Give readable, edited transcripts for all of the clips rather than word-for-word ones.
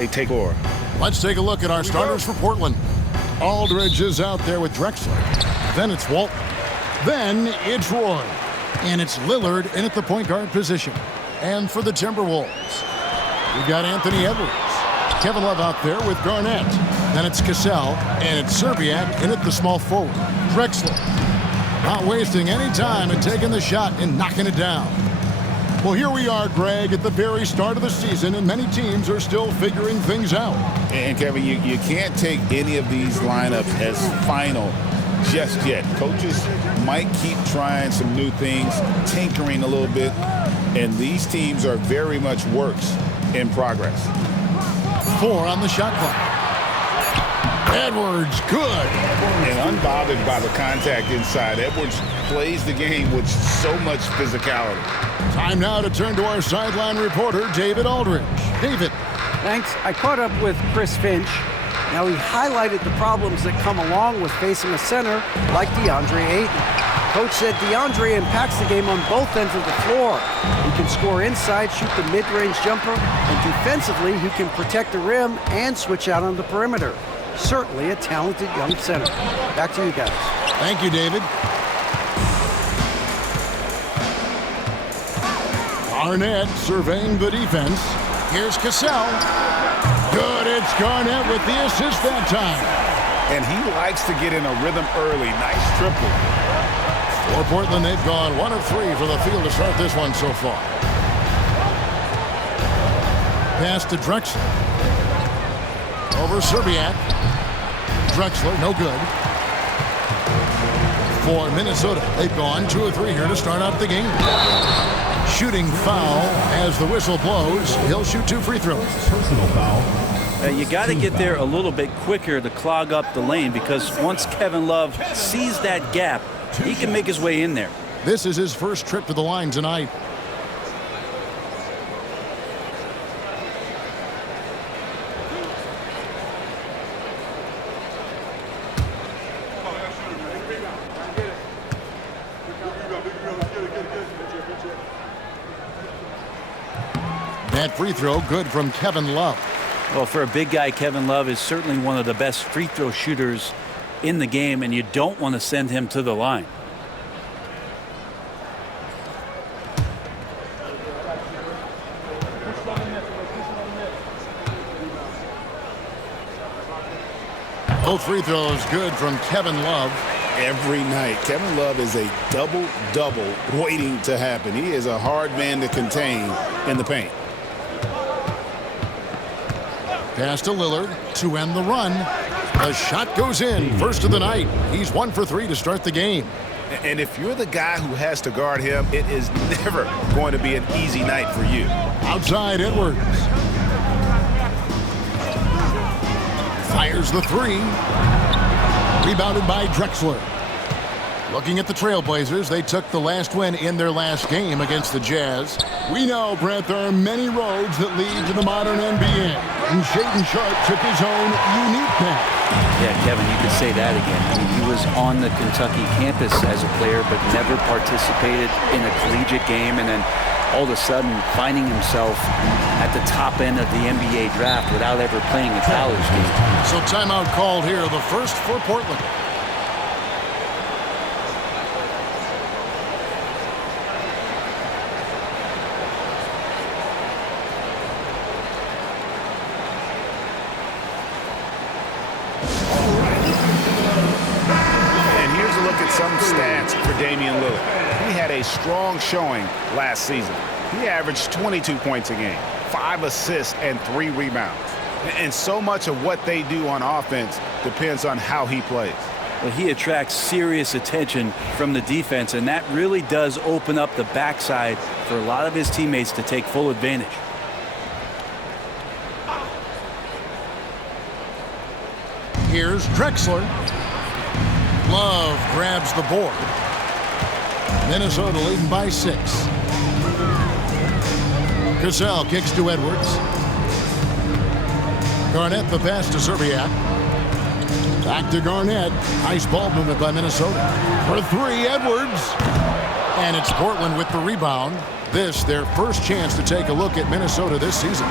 They take four. Let's take a look at our starters for Portland. Aldridge is out there with Drexler. Then it's Walton. Then it's Roy. And it's Lillard in at the point guard position. And for the Timberwolves, we've got Anthony Edwards. Kevin Love out there with Garnett. Then it's Cassell, and it's Serbiak in at the small forward. Drexler not wasting any time and taking the shot and knocking it down. Well, here we are, Greg, at the very start of the season, and many teams are still figuring things out. And, Kevin, you can't take any of these lineups as final just yet. Coaches might keep trying some new things, tinkering a little bit, and these teams are very much works in progress. 4 on the shot clock. Edwards, good. And unbothered by the contact inside. Edwards plays the game with so much physicality. Time now to turn to our sideline reporter, David Aldridge. David. Thanks. I caught up with Chris Finch. Now, he highlighted the problems that come along with facing a center like DeAndre Ayton. Coach said DeAndre impacts the game on both ends of the floor. He can score inside, shoot the mid-range jumper, and defensively, he can protect the rim and switch out on the perimeter. Certainly a talented young center. Back to you guys. Thank you, David. Garnett surveying the defense. Here's Cassell. Good, it's Garnett with the assist that time. And he likes to get in a rhythm early. Nice triple. For Portland, they've gone 1 of 3 for the field to start this one so far. Pass to Drexler. Over Serbiak. Drexler, no good. For Minnesota, they've gone 2 of 3 here to start out the game. Shooting foul as the whistle blows. He'll shoot 2 free throws. Personal foul. You got to get there a little bit quicker to clog up the lane, because once Kevin Love sees that gap, he can make his way in there. This is his first trip to the line tonight. That free throw good from Kevin Love. Well, for a big guy, Kevin Love is certainly one of the best free throw shooters in the game, and you don't want to send him to the line. Both free throws good from Kevin Love. Every night, Kevin Love is a double-double waiting to happen. He is a hard man to contain in the paint. Pass to Lillard to end the run. The shot goes in. First of the night. He's 1 for 3 to start the game. And if you're the guy who has to guard him, it is never going to be an easy night for you. Outside Edwards. Fires the 3. Rebounded by Drexler. Looking at the Trailblazers, they took the last win in their last game against the Jazz. We know, Brent, there are many roads that lead to the modern NBA. And Shaedon Sharpe took his own unique path. Yeah, Kevin, you could say that again. I mean, he was on the Kentucky campus as a player, but never participated in a collegiate game, and then all of a sudden finding himself at the top end of the NBA draft without ever playing a college game. So timeout called here, the first for Portland. Some stats for Damian Lillard. He had a strong showing last season. He averaged 22 points a game, 5 assists, and 3 rebounds. And so much of what they do on offense depends on how he plays. Well, he attracts serious attention from the defense, and that really does open up the backside for a lot of his teammates to take full advantage. Here's Drexler. Love grabs the board. Minnesota leading by 6. Cassell kicks to Edwards. Garnett the pass to Serbiak. Back to Garnett. Nice ball movement by Minnesota. For 3, Edwards. And it's Portland with the rebound. This, their first chance to take a look at Minnesota this season.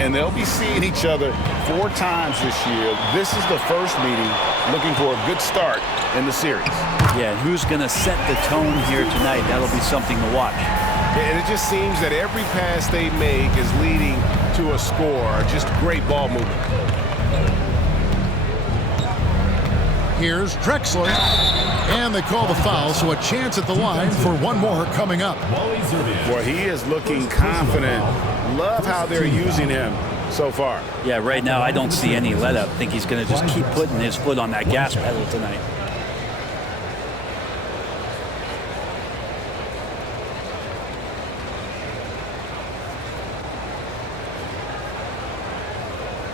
And they'll be seeing each other 4 times this year. This is the first meeting, looking for a good start in the series. Yeah, who's going to set the tone here tonight? That'll be something to watch. And it just seems that every pass they make is leading to a score. Just great ball movement. Here's Drexler. And they call the foul, so a chance at the line for one more coming up. Well, he is looking confident. Love how they're using him so far. Yeah, right now I don't see any let up. I think he's going to just keep putting his foot on that gas pedal tonight.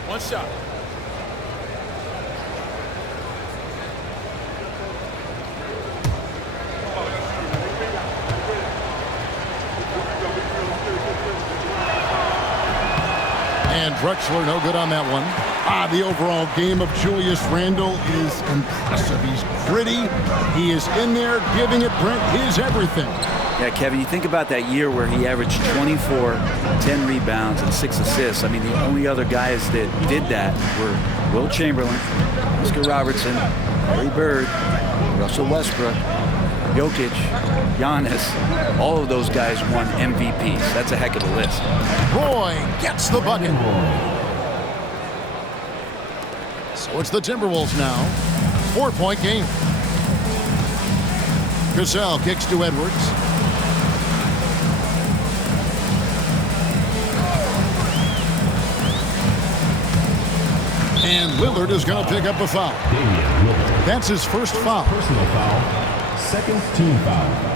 One shot. And Drexler no good on that one. The overall game of Julius Randle is impressive. He's gritty. He is in there giving it, Brent, his everything. Yeah, Kevin, you think about that year where he averaged 24, 10 rebounds, and 6 assists. I mean, the only other guys that did that were Will Chamberlain, Oscar Robertson, Larry Bird, Russell Westbrook, Jokic, Giannis. All of those guys won MVPs. That's a heck of a list. Roy gets the bucket. So it's the Timberwolves now. 4-point game. Cassell kicks to Edwards. And Lillard is going to pick up a foul. That's his first foul. Personal foul. Second team foul.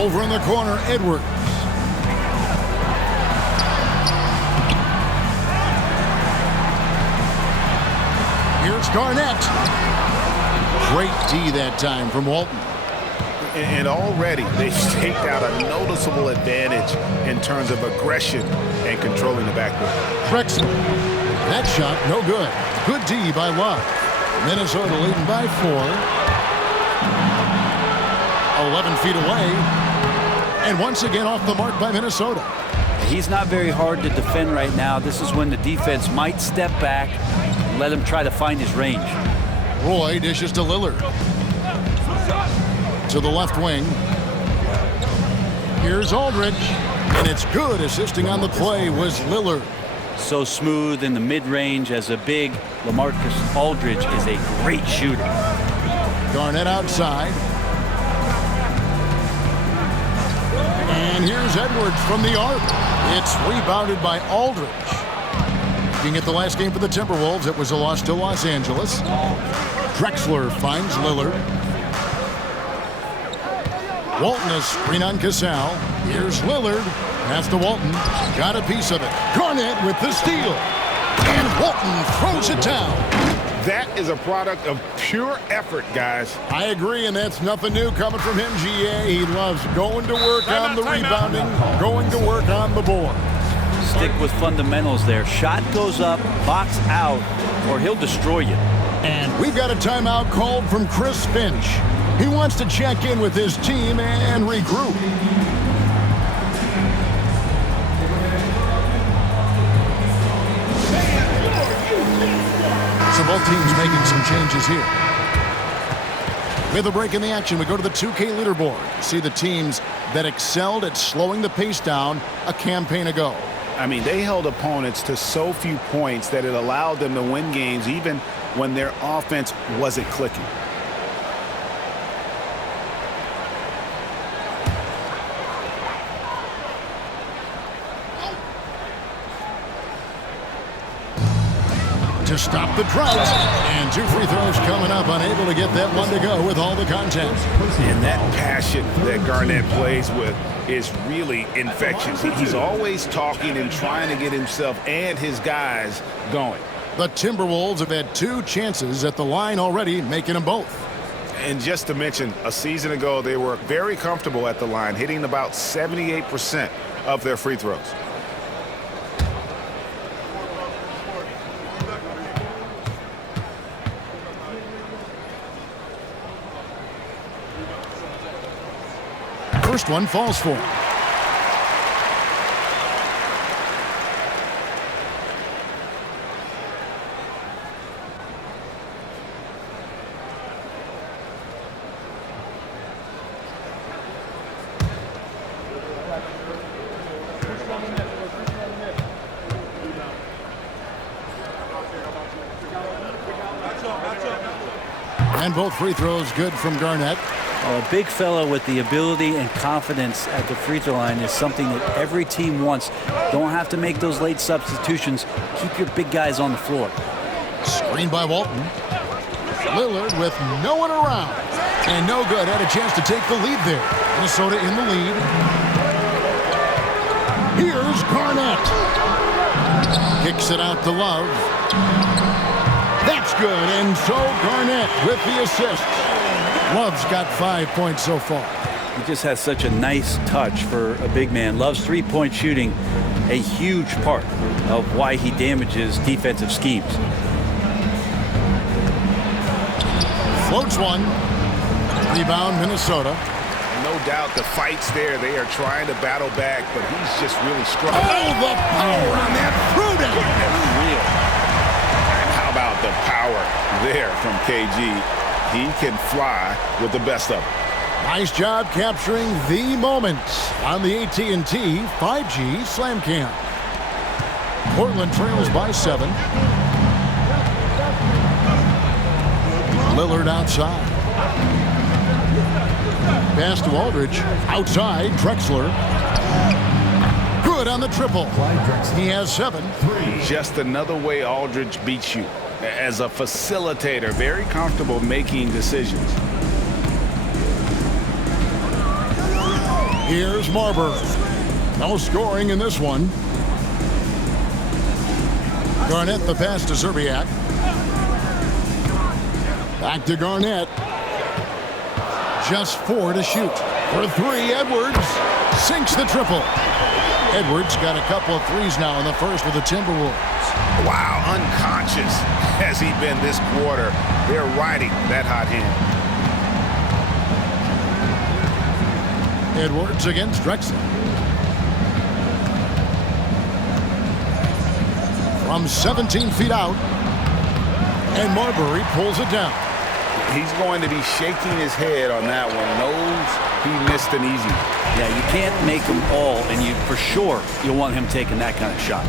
Over in the corner, Edwards. Here's Garnett. Great D that time from Walton. And already they've staked out a noticeable advantage in terms of aggression and controlling the backcourt. Drexler. That shot, no good. Good D by Love. Minnesota leading by 4. 11 feet away. And once again off the mark by Minnesota. He's not very hard to defend right now. This is when the defense might step back and let him try to find his range. Roy dishes to Lillard. To the left wing. Here's Aldridge. And it's good. Assisting on the play was Lillard. So smooth in the mid-range as a big. LaMarcus Aldridge is a great shooter. Garnett outside. And here's Edwards from the arc. It's rebounded by Aldridge. Looking at the last game for the Timberwolves, it was a loss to Los Angeles. Drexler finds Lillard. Walton a screen on Cassell. Here's Lillard. Pass to Walton. Got a piece of it. Garnett with the steal. And Walton throws it down. That is a product of pure effort, guys. I agree, and that's nothing new coming from him, GA. He loves going to work on the rebounding, going to work on the board. Stick with fundamentals there. Shot goes up, box out, or he'll destroy you. And we've got a timeout called from Chris Finch. He wants to check in with his team and regroup. So both teams making some changes here. With a break in the action, we go to the 2K leaderboard. See the teams that excelled at slowing the pace down a campaign ago. I mean, they held opponents to so few points that it allowed them to win games even when their offense wasn't clicking. To stop the drought. And 2 free throws coming up, unable to get that one to go with all the content. And that passion that Garnett plays with is really infectious. He's always talking and trying to get himself and his guys going. The Timberwolves have had 2 chances at the line already, making them both. And just to mention, a season ago, they were very comfortable at the line, hitting about 78% of their free throws. first one falls for him. And both free throws good from Garnett. A big fella with the ability and confidence at the free throw line is something that every team wants. Don't have to make those late substitutions. Keep your big guys on the floor. Screen by Walton. Lillard with no one around. And no good. Had a chance to take the lead there. Minnesota in the lead. Here's Garnett. Kicks it out to Love. That's good. And so Garnett with the assist. Love's got 5 points so far. He just has such a nice touch for a big man. Love's three-point shooting, a huge part of why he damages defensive schemes. Floats one. Rebound, Minnesota. No doubt the fight's there. They are trying to battle back, but he's just really strong. Oh, the power on that threw down. Real. And how about the power there from KG? He can fly with the best of them. Nice job capturing the moments on the AT&T 5G Slam Cam. Portland trails by 7. Lillard outside. Pass to Aldridge. Outside, Drexler. Good on the triple. He has 7. Just another way Aldridge beats you. As a facilitator, very comfortable making decisions. Here's Marbury. No scoring in this one. Garnett the pass to Zerbiak. Back to Garnett. Just 4 to shoot. For 3, Edwards sinks the triple. Edwards got a couple of threes now in the first with the Timberwolves. Wow, unconscious has he been this quarter. They're riding that hot hand. Edwards against Drexler. From 17 feet out. And Marbury pulls it down. He's going to be shaking his head on that one. Knows he missed an easy one. Yeah, you can't make them all, and you for sure you'll want him taking that kind of shot.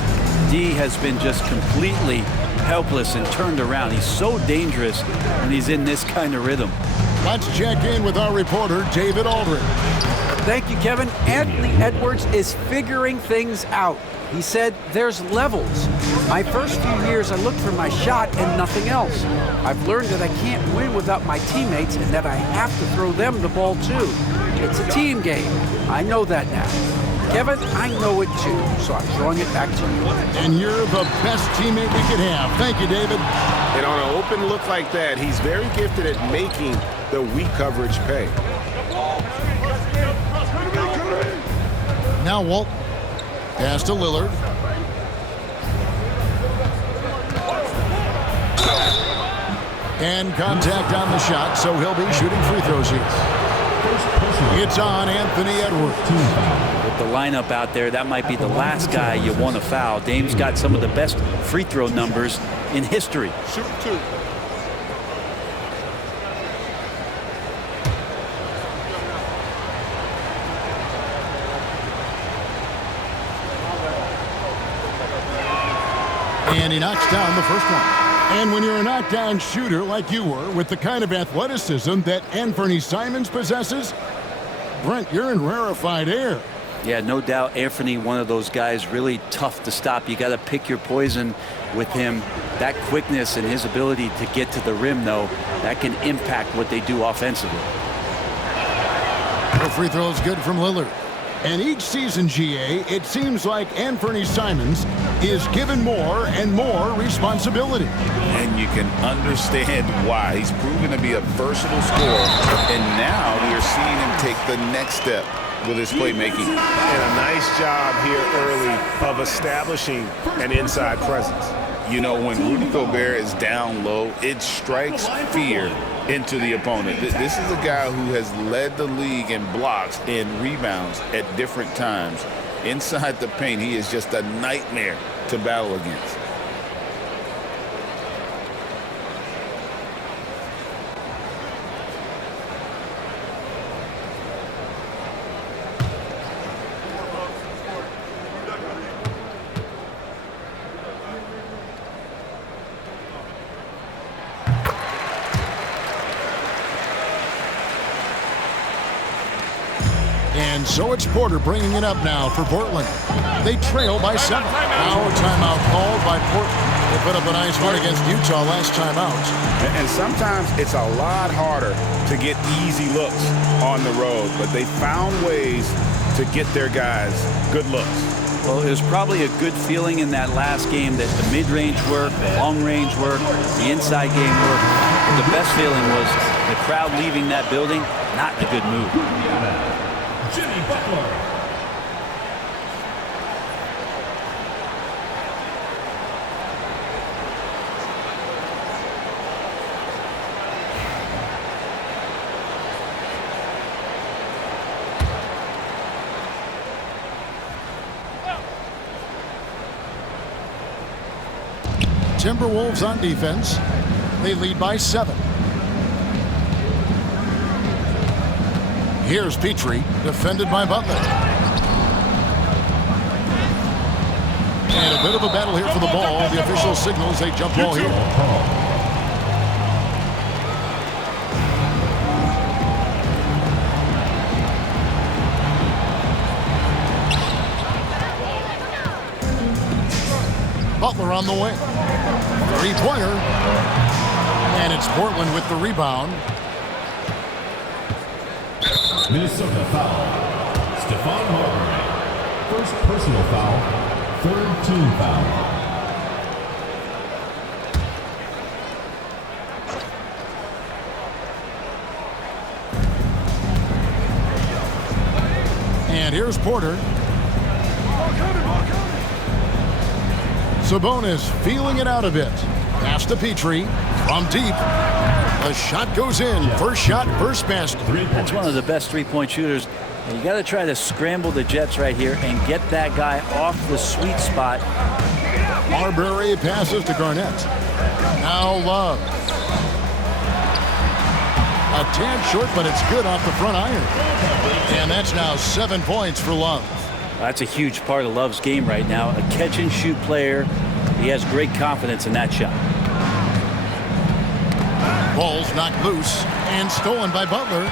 D has been just completely helpless and turned around. He's so dangerous when he's in this kind of rhythm. Let's check in with our reporter, David Aldridge. Thank you, Kevin. Anthony Edwards is figuring things out. He said there's levels. My first few years, I looked for my shot and nothing else. I've learned that I can't win without my teammates and that I have to throw them the ball too. It's a team game. I know that now. Kevin, I know it too, so I'm throwing it back to you. And you're the best teammate we could have. Thank you, David. And on an open look like that, he's very gifted at making the weak coverage pay. Now Walt. Pass to Lillard. And contact on the shot, so he'll be shooting free throws here. It's on Anthony Edwards. With the lineup out there, that might be the last guy you want to foul. Dame's got some of the best free throw numbers in history. Shoot 2. And he knocks down the first one. And when you're a knockdown shooter like you were, with the kind of athleticism that Anthony Simons possesses, Brent, you're in rarefied air. Yeah, no doubt Anthony, one of those guys really tough to stop. You got to pick your poison with him. That quickness and his ability to get to the rim, though, that can impact what they do offensively. The free throw is good from Lillard. And each season, GA, it seems like Anthony Simons is given more and more responsibility. And you can understand why. He's proven to be a versatile scorer. And now we are seeing him take the next step with his playmaking. And a nice job here early of establishing an inside presence. You know, when Rudy Gobert is down low, it strikes fear into the opponent. This is a guy who has led the league in blocks and rebounds at different times. Inside the paint, he is just a nightmare to battle against. And so it's Porter bringing it up now for Portland. They trail by 7. Now a timeout called by Portland. They put up a nice one against Utah last time out. And sometimes it's a lot harder to get easy looks on the road, but they found ways to get their guys good looks. Well, it was probably a good feeling in that last game that the mid-range work, the long-range work, the inside game work. But the best feeling was the crowd leaving that building, not a good move. Jimmy Butler. Timberwolves on defense. They lead by 7. Here's Petrie, defended by Butler. And a bit of a battle here for the ball. The official signals a jump ball here. Butler on the wing. Three-pointer. And it's Portland with the rebound. Minnesota foul. Stephon Marbury. First personal foul. Third team foul. And here's Porter. Sabonis feeling it out a bit. Pass to Petrie from deep. The shot goes in. First shot, first basket. That's one of the best three-point shooters. And you got to try to scramble the Jets right here and get that guy off the sweet spot. Marbury passes to Garnett. Now Love. A tad short, but it's good off the front iron. And that's now 7 points for Love. That's a huge part of Love's game right now. A catch-and-shoot player. He has great confidence in that shot. Ball's knocked loose and stolen by Butler.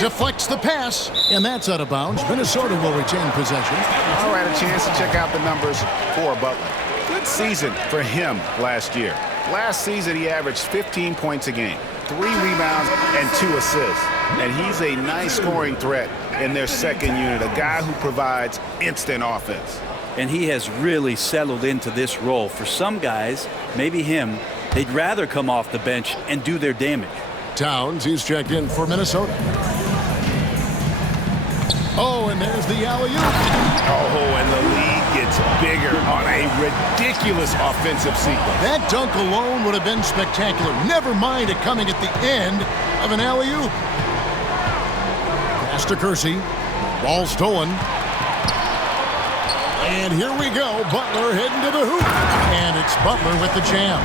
Deflects the pass, and that's out of bounds. Minnesota will retain possession. All right, a chance to check out the numbers for Butler. Good season for him last year. Last season, he averaged 15 points a game, 3 rebounds, and 2 assists. And he's a nice scoring threat in their second unit, a guy who provides instant offense. And he has really settled into this role. For some guys, maybe him, they'd rather come off the bench and do their damage. Towns, he's checked in for Minnesota. Oh, and there's the alley-oop. Oh, and the lead gets bigger on a ridiculous offensive sequence. That dunk alone would have been spectacular. Never mind it coming at the end of an alley-oop. Pass to Kersey. Ball stolen. And here we go. Butler heading to the hoop. And it's Butler with the jam.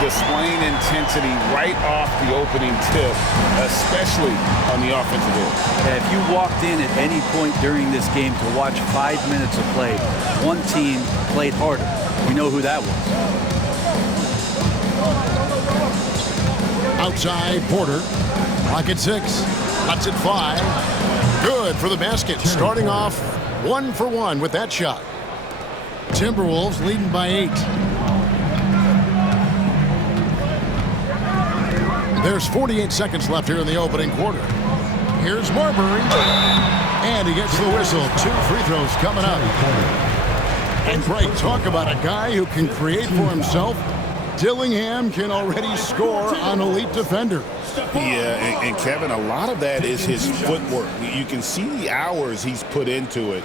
Displaying intensity right off the opening tip, especially on the offensive end. If you walked in at any point during this game to watch 5 minutes of play, one team played harder. We know who that was. Outside, Porter. Clock at 6. Lets it fly. Good for the basket. Starting off 1 for 1 with that shot. Timberwolves leading by 8. There's 48 seconds left here in the opening quarter. Here's Marbury. And he gets the whistle. 2 free throws coming up. And Greg, talk about a guy who can create for himself. Dillingham can already score on elite defender. Yeah, and Kevin, a lot of that is his footwork. You can see the hours he's put into it.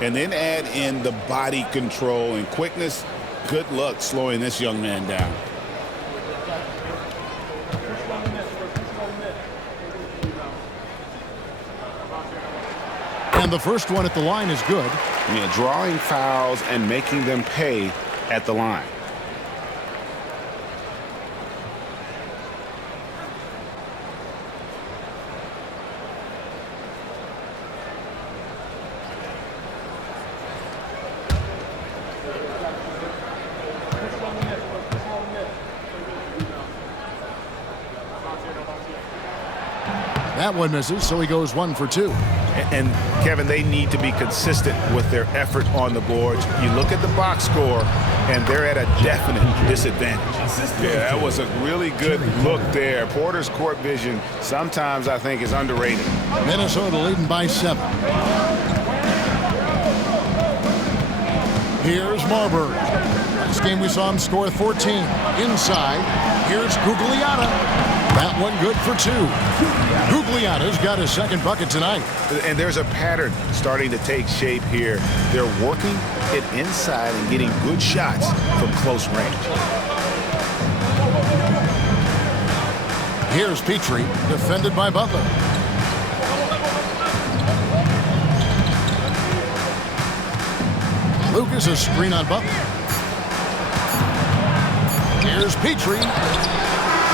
And then add in the body control and quickness. Good luck slowing this young man down. And the first one at the line is good. Yeah, drawing fouls and making them pay at the line. That one misses, so he goes 1 for 2. And Kevin, they need to be consistent with their effort on the boards. You look at the box score, and they're at a definite disadvantage. Yeah, that was a really good look there. Porter's court vision sometimes, I think, is underrated. Minnesota leading by 7. Here's Marbury. Last game we saw him score 14. Inside, here's Gugliotta. That one good for 2. Gugliotta's got his second bucket tonight. And there's a pattern starting to take shape here. They're working it inside and getting good shots from close range. Here's Petrie, defended by Butler. Lucas, a screen on Butler. Here's Petrie.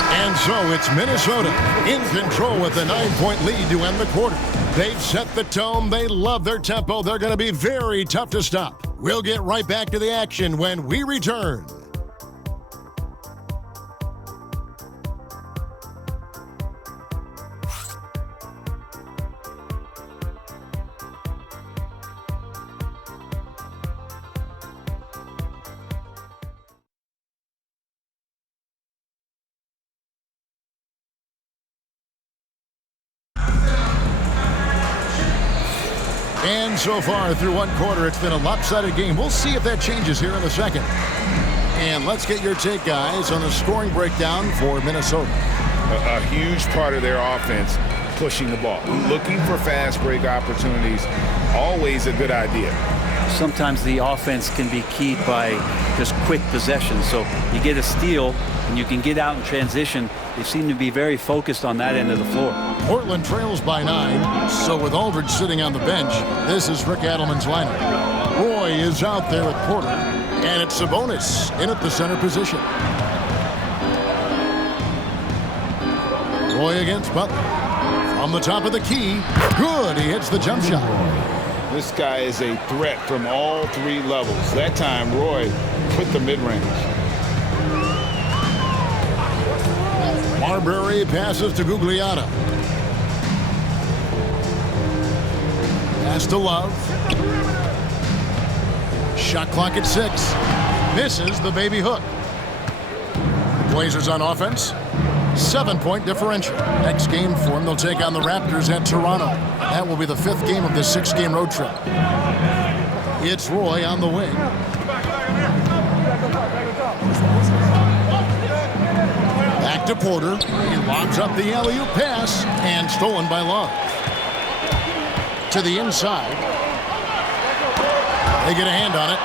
And so it's Minnesota in control with a 9-point lead to end the quarter. They've set the tone. They love their tempo. They're going to be very tough to stop. We'll get right back to the action when we return. And so far through one quarter, it's been a lopsided game. We'll see if that changes here in the second. And let's get your take, guys, on the scoring breakdown for Minnesota. A huge part of their offense, pushing the ball. Looking for fast break opportunities, always a good idea. Sometimes the offense can be keyed by just quick possession. So you get a steal and you can get out in transition. They seem to be very focused on that end of the floor. Portland trails by 9. So with Aldridge sitting on the bench, this is Rick Adelman's lineup. Roy is out there with Porter, and it's Sabonis in at the center position. Roy against Butler. From the top of the key, good, he hits the jump shot. This guy is a threat from all 3 levels. That time, Roy put the mid-range. Marbury passes to Gugliotta. Pass to Love. Shot clock at 6. Misses the baby hook. Blazers on offense. 7-point differential. Next game for them, they'll take on the Raptors at Toronto. That will be the 5th game of this 6-game road trip. It's Roy on the wing. Back to Porter. He lobs up the alley-oop pass and stolen by Love. To the inside. They get a hand on it.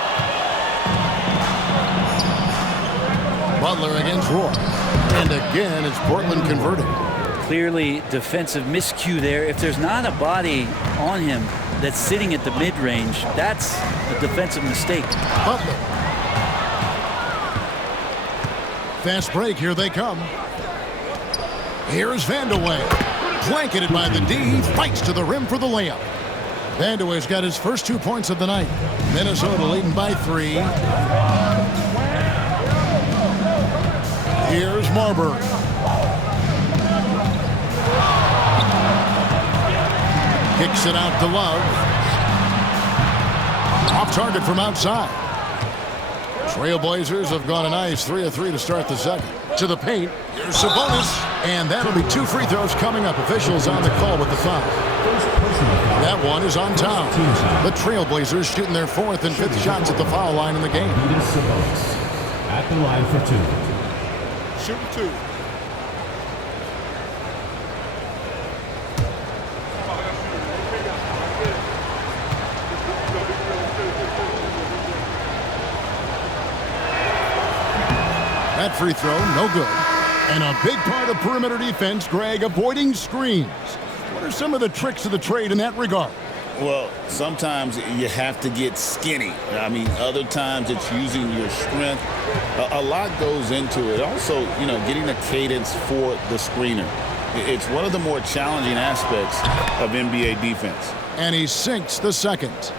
Butler against Roy. And again, it's Portland converting. Clearly defensive miscue there. If there's not a body on him that's sitting at the mid-range, that's a defensive mistake. Butler. Fast break, here they come. Here's Vandeweghe. Blanketed by the D, he fights to the rim for the layup. Vandeweghe's got his first 2 points of the night. Minnesota leading by 3. Here's Marbury. Kicks it out to Love. Off target from outside. Trailblazers have gone a nice 3 of 3 to start the second. To the paint. Here's Sabonis. And that'll be 2 free throws coming up. Officials on the call with the foul. That one is on time. The Trailblazers shooting their 4th and 5th shots at the foul line in the game. At the line for 2. Shooting 2. That free throw, no good. And a big part of perimeter defense, Greg, avoiding screens. What are some of the tricks of the trade in that regard? Well, sometimes you have to get skinny. I mean, other times it's using your strength. A lot goes into it. Also, getting a cadence for the screener. It's one of the more challenging aspects of NBA defense. And he sinks the second.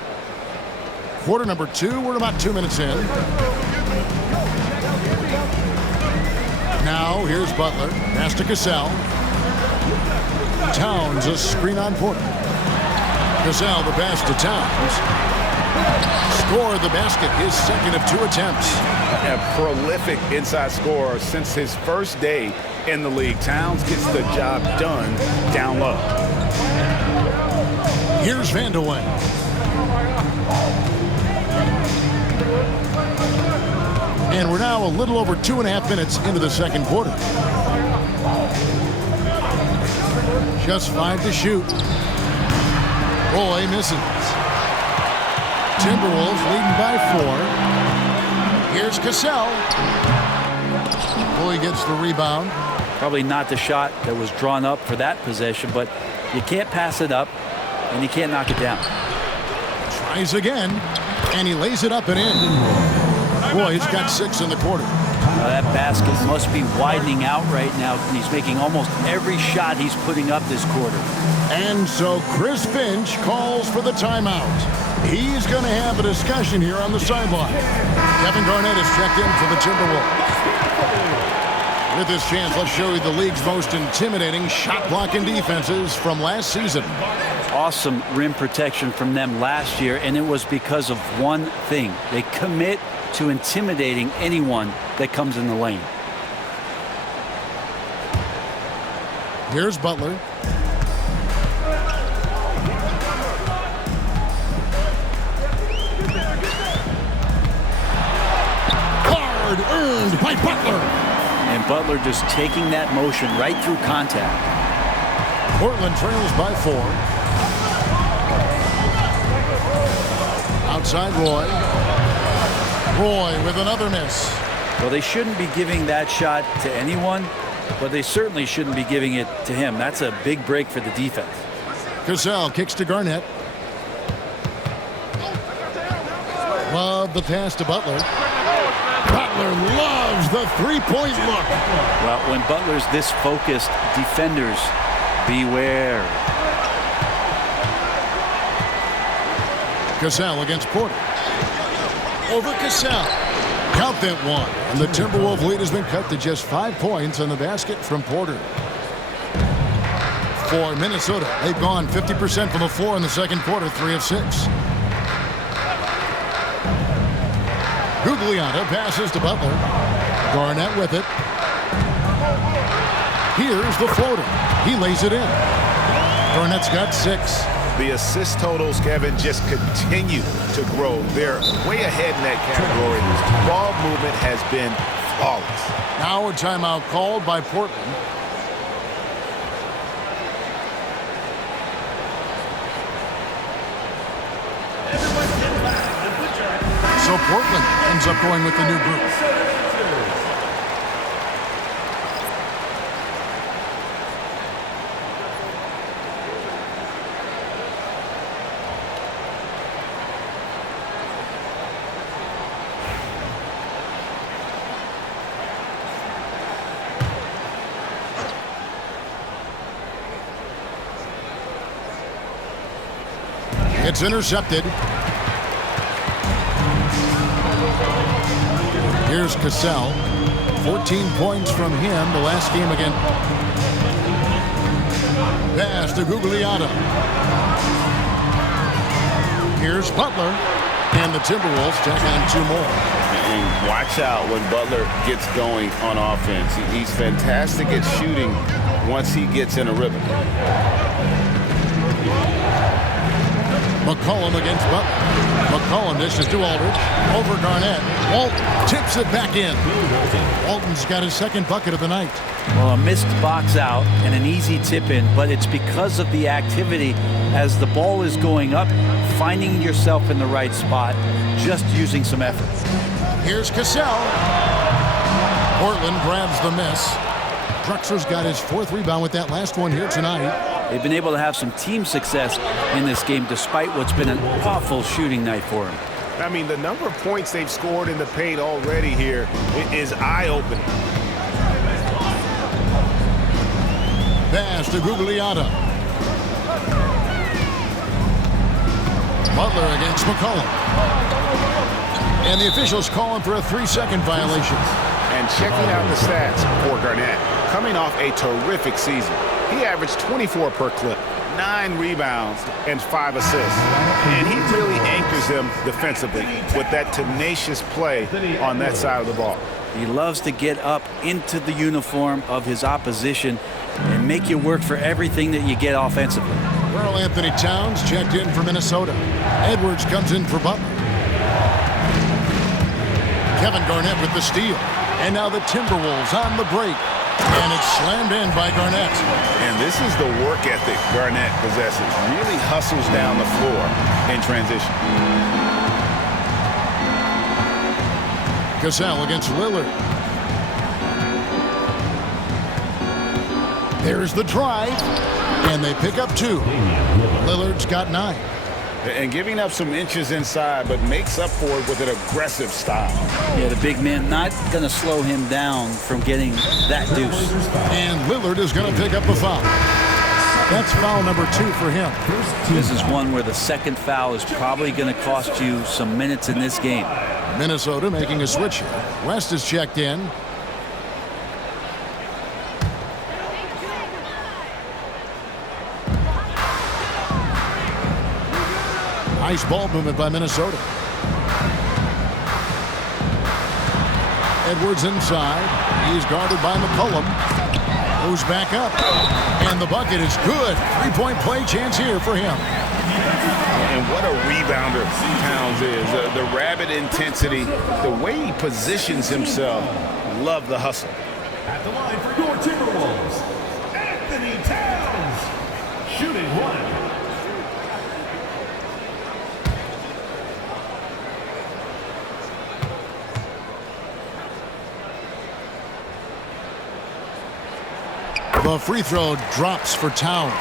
Quarter number 2, we're about 2 minutes in. Now, here's Butler. Pass to Cassell. Towns, a screen on Porter. Cassell, the pass to Towns. Scored the basket, his second of 2 attempts. A prolific inside scorer since his first day in the league. Towns gets the job done down low. Here's Vandeweghe. And we're now a little over 2.5 minutes into the second quarter. Just 5 to shoot. Roy misses. Timberwolves leading by 4. Here's Cassell. Roy gets the rebound. Probably not the shot that was drawn up for that possession, but you can't pass it up, and you can't knock it down. Tries again, and he lays it up and in. Roy's got 6 in the quarter. That basket must be widening out right now. He's making almost every shot he's putting up this quarter. And so Chris Finch calls for the timeout. He's going to have a discussion here on the sideline. Kevin Garnett is checked in for the Timberwolves. With this chance, let's show you the league's most intimidating shot-blocking defenses from last season. Awesome rim protection from them last year, and it was because of one thing. They commit to intimidating anyone that comes in the lane. Here's Butler. Hard earned by Butler. And Butler just taking that motion right through contact. Portland trails by 4. Outside Roy. Roy with another miss. Well, they shouldn't be giving that shot to anyone, but they certainly shouldn't be giving it to him. That's a big break for the defense. Cassell kicks to Garnett. Love the pass to Butler. Butler loves the three-point look. Well, when Butler's this focused, defenders, beware. Cassell against Porter. Over Cassell. Count that one. And the Timberwolves lead has been cut to just 5 points on the basket from Porter. For Minnesota, they've gone 50% from the floor in the second quarter, 3 of 6. Gugliotta passes to Butler. Garnett with it. Here's the floater. He lays it in. Garnett's got 6. The assist totals, Kevin, just continue to grow. They're way ahead in that category. Ball movement has been flawless. Now a timeout called by Portland. So Portland ends up going with the new group. It's intercepted. Here's Cassell. 14 points from him the last game again. Pass to Gugliotta. Here's Butler. And the Timberwolves tack on 2 more. And watch out when Butler gets going on offense. He's fantastic at shooting once he gets in a rhythm. McCollum against Butler. McCollum dishes to Aldridge. Over Garnett. Walton tips it back in. Walton's got his second bucket of the night. Well, a missed box out and an easy tip in, but it's because of the activity as the ball is going up, finding yourself in the right spot, just using some effort. Here's Cassell. Portland grabs the miss. Drexler's got his 4th rebound with that last one here tonight. They've been able to have some team success in this game despite what's been an awful shooting night for them. I mean, the number of points they've scored in the paint already here is eye-opening. Pass to Gugliotta. Butler against McCollum. And the officials call him for a 3-second violation. And checking out the stats for Garnett, coming off a terrific season. He averaged 24 per clip, 9 rebounds, and 5 assists. And he really anchors them defensively with that tenacious play on that side of the ball. He loves to get up into the uniform of his opposition and make you work for everything that you get offensively. Karl Anthony Towns checked in for Minnesota. Edwards comes in for Butler. Kevin Garnett with the steal. And now the Timberwolves on the break. And it's slammed in by Garnett. And this is the work ethic Garnett possesses. Really hustles down the floor in transition. Cassell against Lillard. There's the drive. And they pick up 2. Lillard's got 9. And giving up some inches inside, but makes up for it with an aggressive style. Yeah, the big man not going to slow him down from getting that deuce. And Lillard is going to pick up a foul. That's foul number 2 for him. This is one where the second foul is probably going to cost you some minutes in this game. Minnesota making a switch here. West is checked in. Nice ball movement by Minnesota. Edwards inside. He's guarded by McCollum. Moves back up. And the bucket is good. 3-point play chance here for him. And what a rebounder Towns is. The rabid intensity, the way he positions himself. Love the hustle. At the line for your Timberwolves, Anthony Towns, shooting 1. The free throw drops for Towns.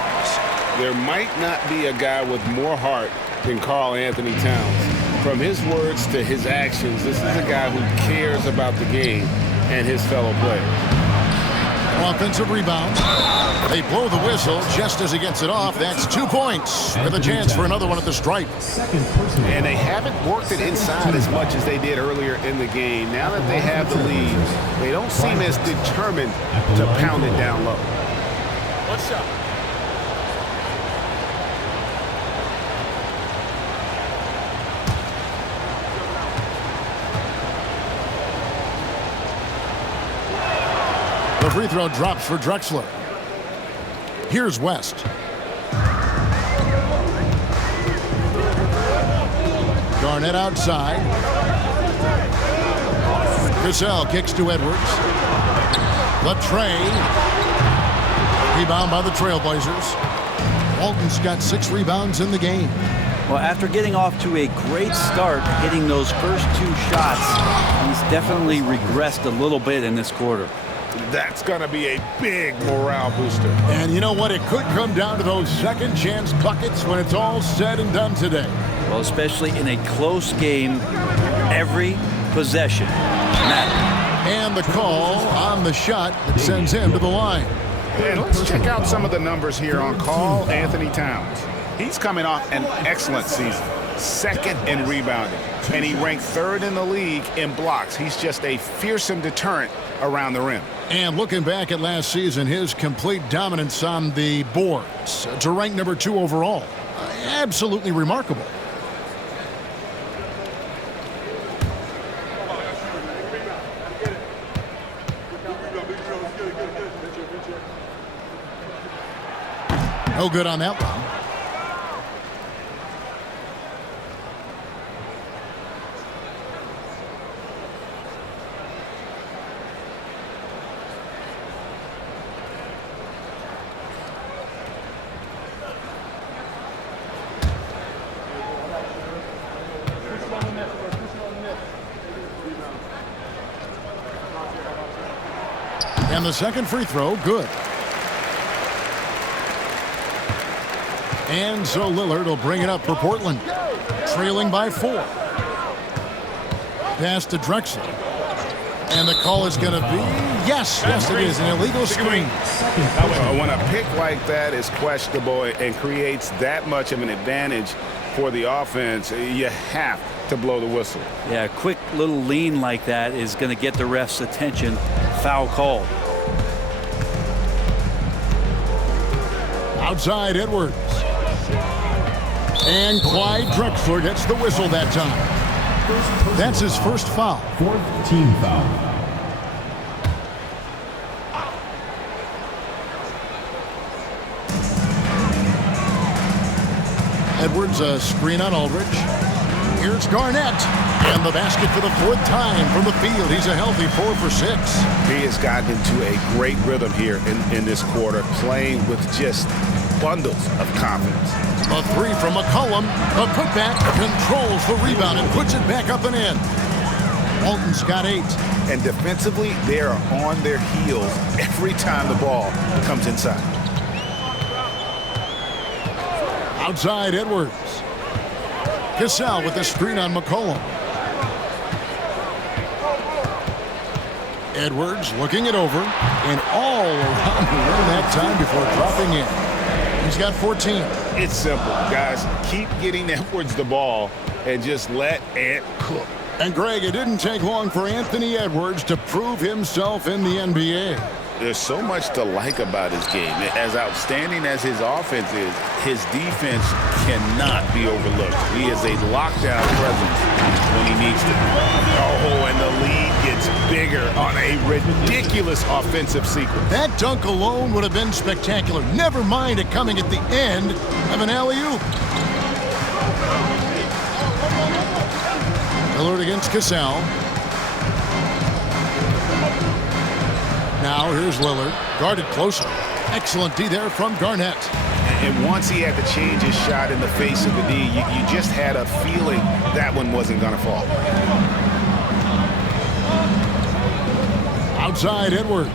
There might not be a guy with more heart than Karl Anthony Towns. From his words to his actions, this is a guy who cares about the game and his fellow players. Offensive rebound. They blow the whistle just as he gets it off. That's 2 points with a chance for another one at the stripe. And they haven't worked it inside as much as they did earlier in the game. Now that they have the lead, they don't seem as determined to pound it down low. What's up? The free throw drops for Drexler. Here's West. Garnett outside. Cassell kicks to Edwards. The tray. Rebound by the Trailblazers. Walton's got 6 rebounds in the game. Well, after getting off to a great start, hitting those first 2 shots, he's definitely regressed a little bit in this quarter. That's going to be a big morale booster. And you know what? It could come down to those second chance buckets when it's all said and done today. Well, especially in a close game, every possession matters. And the call on the shot that sends him to the line. And let's check out some of the numbers here on Karl Anthony Towns. He's coming off an excellent season. 2nd in rebounding. And he ranked 3rd in the league in blocks. He's just a fearsome deterrent around the rim. And looking back at last season, his complete dominance on the boards to rank number 2 overall. Absolutely remarkable. No good on that one. And the second free throw, good. And so Lillard will bring it up for Portland. Trailing by 4. Pass to Drexler. And the call is going to be, yes, it is, an illegal screen. When a pick like that is questionable and creates that much of an advantage for the offense, you have to blow the whistle. Yeah, a quick little lean like that is going to get the ref's attention. Foul call. Outside Edwards. And Clyde Drexler gets the whistle that time. That's his first foul. 4th team foul. Edwards, a screen on Aldridge. Here's Garnett. And the basket for the 4th time from the field. He's a healthy 4 for 6. He has gotten into a great rhythm here in this quarter, playing with just bundles of confidence. A 3 from McCollum. The putback controls the rebound and puts it back up and in. Walton's got 8. And defensively, they are on their heels every time the ball comes inside. Outside Edwards. Cassell with the screen on McCollum. Edwards looking it over and all around the rim that time before dropping in. He's got 14. It's simple, guys. Keep getting Edwards the ball and just let Ant cook. And Greg, it didn't take long for Anthony Edwards to prove himself in the NBA. There's so much to like about his game. As outstanding as his offense is, his defense cannot be overlooked. He is a lockdown presence when he needs to. Oh, and the lead gets bigger on a ridiculous offensive sequence. That dunk alone would have been spectacular. Never mind it coming at the end of an alley-oop. Lillard against Cassell. Now here's Lillard, guarded closely. Excellent D there from Garnett. And once he had to change his shot in the face of the D, you just had a feeling that one wasn't going to fall. Outside Edwards.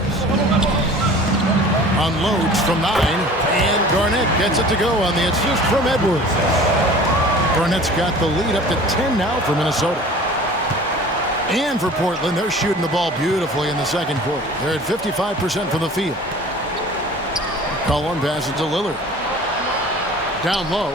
Unloads from 9, and Garnett gets it to go on the assist from Edwards. Garnett's got the lead up to 10 now for Minnesota. And for Portland, they're shooting the ball beautifully in the second quarter. They're at 55% from the field. McCollum passes to Lillard. Down low.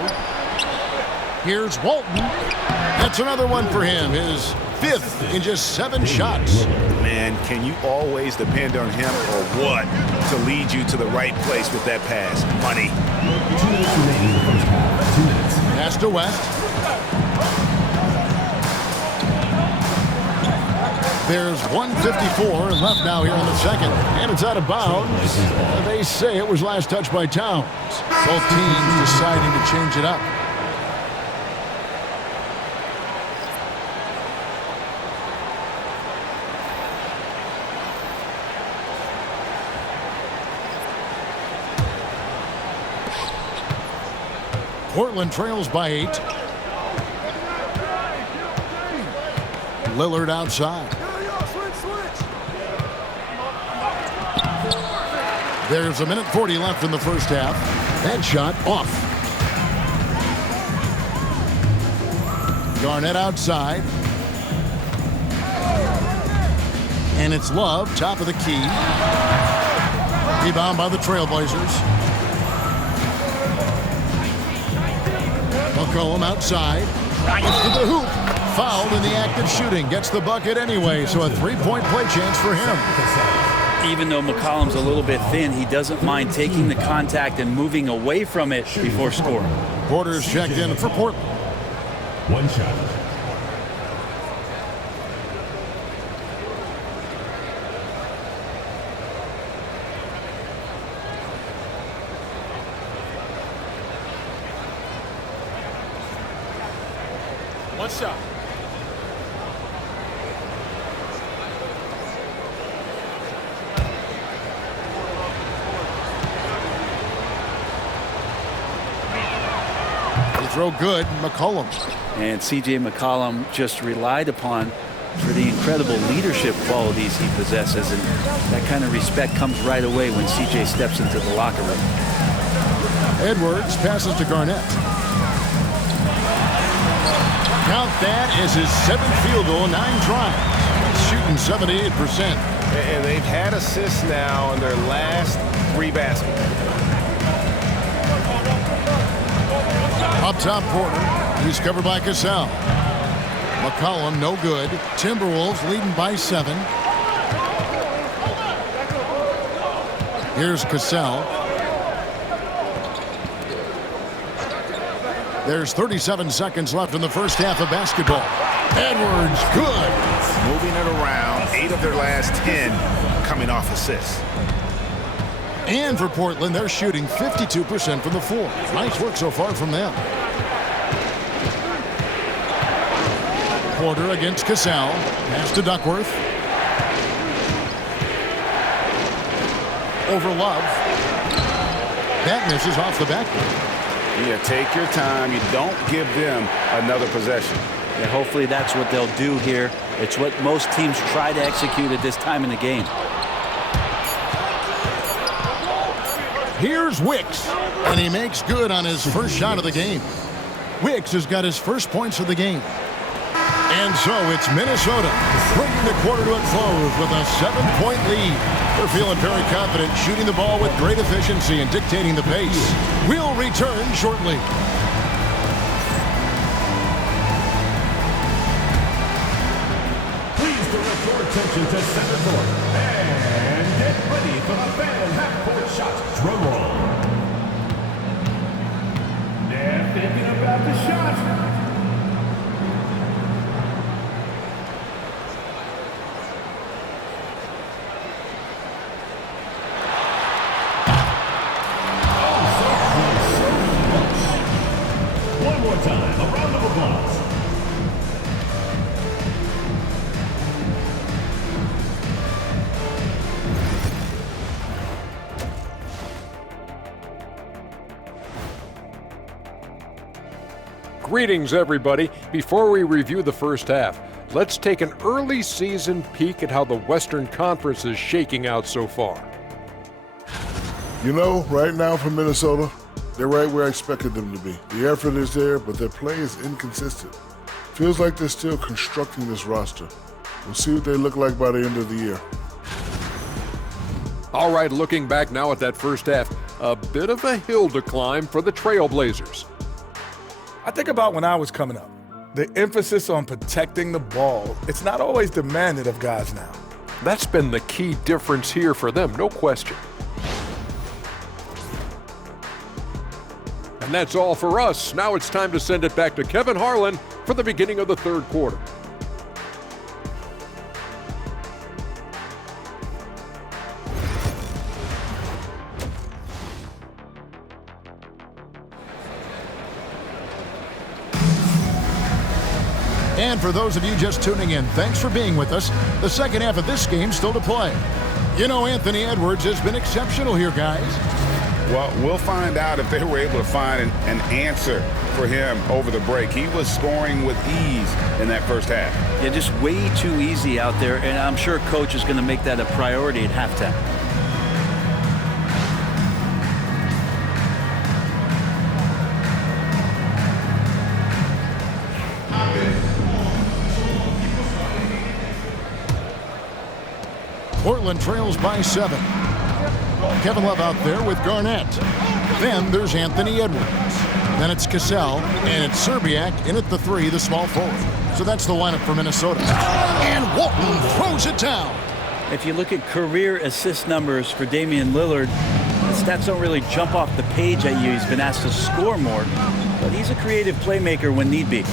Here's Walton. That's another one for him. His 5th in just 7 shots. Man, can you always depend on him or what to lead you to the right place with that pass? Money. 2 minutes remaining in the first half. 2 minutes. Pass to West. There's 1:54 left now here in the second, and it's out of bounds. They say it was last touched by Towns. Both teams deciding to change it up. Portland trails by 8. Lillard outside. There's 1:40 left in the first half. That shot off. Garnett outside. And it's Love, top of the key. Rebound by the Trailblazers. McCollum outside. Gets to the hoop. Fouled in the act of shooting. Gets the bucket anyway, so a 3-point play chance for him. Even though McCollum's a little bit thin, he doesn't mind taking the contact and moving away from it before scoring. Porter's checked in for Portland. 1 shot. One shot. Throw good, McCollum. And C.J. McCollum just relied upon for the incredible leadership qualities he possesses. And that kind of respect comes right away when C.J. steps into the locker room. Edwards passes to Garnett. Count that as his 7th field goal, 9 tries. He's shooting 78%. And they've had assists now on their last 3 baskets. Up top, Porter. He's covered by Cassell. McCollum, no good. Timberwolves leading by 7. Here's Cassell. There's 37 seconds left in the first half of basketball. Edwards, good. Moving it around, 8 of their last 10 coming off assists. And for Portland, they're shooting 52% from the floor. Nice work so far from them. Porter against Cassell. Pass to Duckworth. Over Love. That misses off the backboard. Yeah, take your time. You don't give them another possession. Yeah, hopefully that's what they'll do here. It's what most teams try to execute at this time in the game. Here's Wicks, and he makes good on his first shot of the game. Wicks has got his first points of the game. And so it's Minnesota bringing the quarter to a close with a 7-point lead. They're feeling very confident, shooting the ball with great efficiency and dictating the pace. We'll return shortly. Please direct your attention to center court and get ready for the fan half-court shot. Drum roll. They're thinking about the shot. One more time, a round of applause. Greetings, everybody. Before we review the first half, let's take an early season peek at how the Western Conference is shaking out so far. You know, right now for Minnesota, they're right where I expected them to be. The effort is there, but their play is inconsistent. Feels like they're still constructing this roster. We'll see what they look like by the end of the year. All right, looking back now at that first half, a bit of a hill to climb for the Trailblazers. I think about when I was coming up. The emphasis on protecting the ball, it's not always demanded of guys now. That's been the key difference here for them, no question. And that's all for us. Now it's time to send it back to Kevin Harlan for the beginning of the third quarter. And for those of you just tuning in, thanks for being with us. The second half of this game still to play. You know, Anthony Edwards has been exceptional here, guys. Well, we'll find out if they were able to find an answer for him over the break. He was scoring with ease in that first half. Yeah, just way too easy out there, and I'm sure coach is going to make that a priority at halftime. Portland trails by 7. Kevin Love out there with Garnett. Then there's Anthony Edwards. Then it's Cassell, and it's Serbiak in at the 3, the small forward. So that's the lineup for Minnesota. And Walton throws it down. If you look at career assist numbers for Damian Lillard, the stats don't really jump off the page at you. He's been asked to score more, but he's a creative playmaker when need be.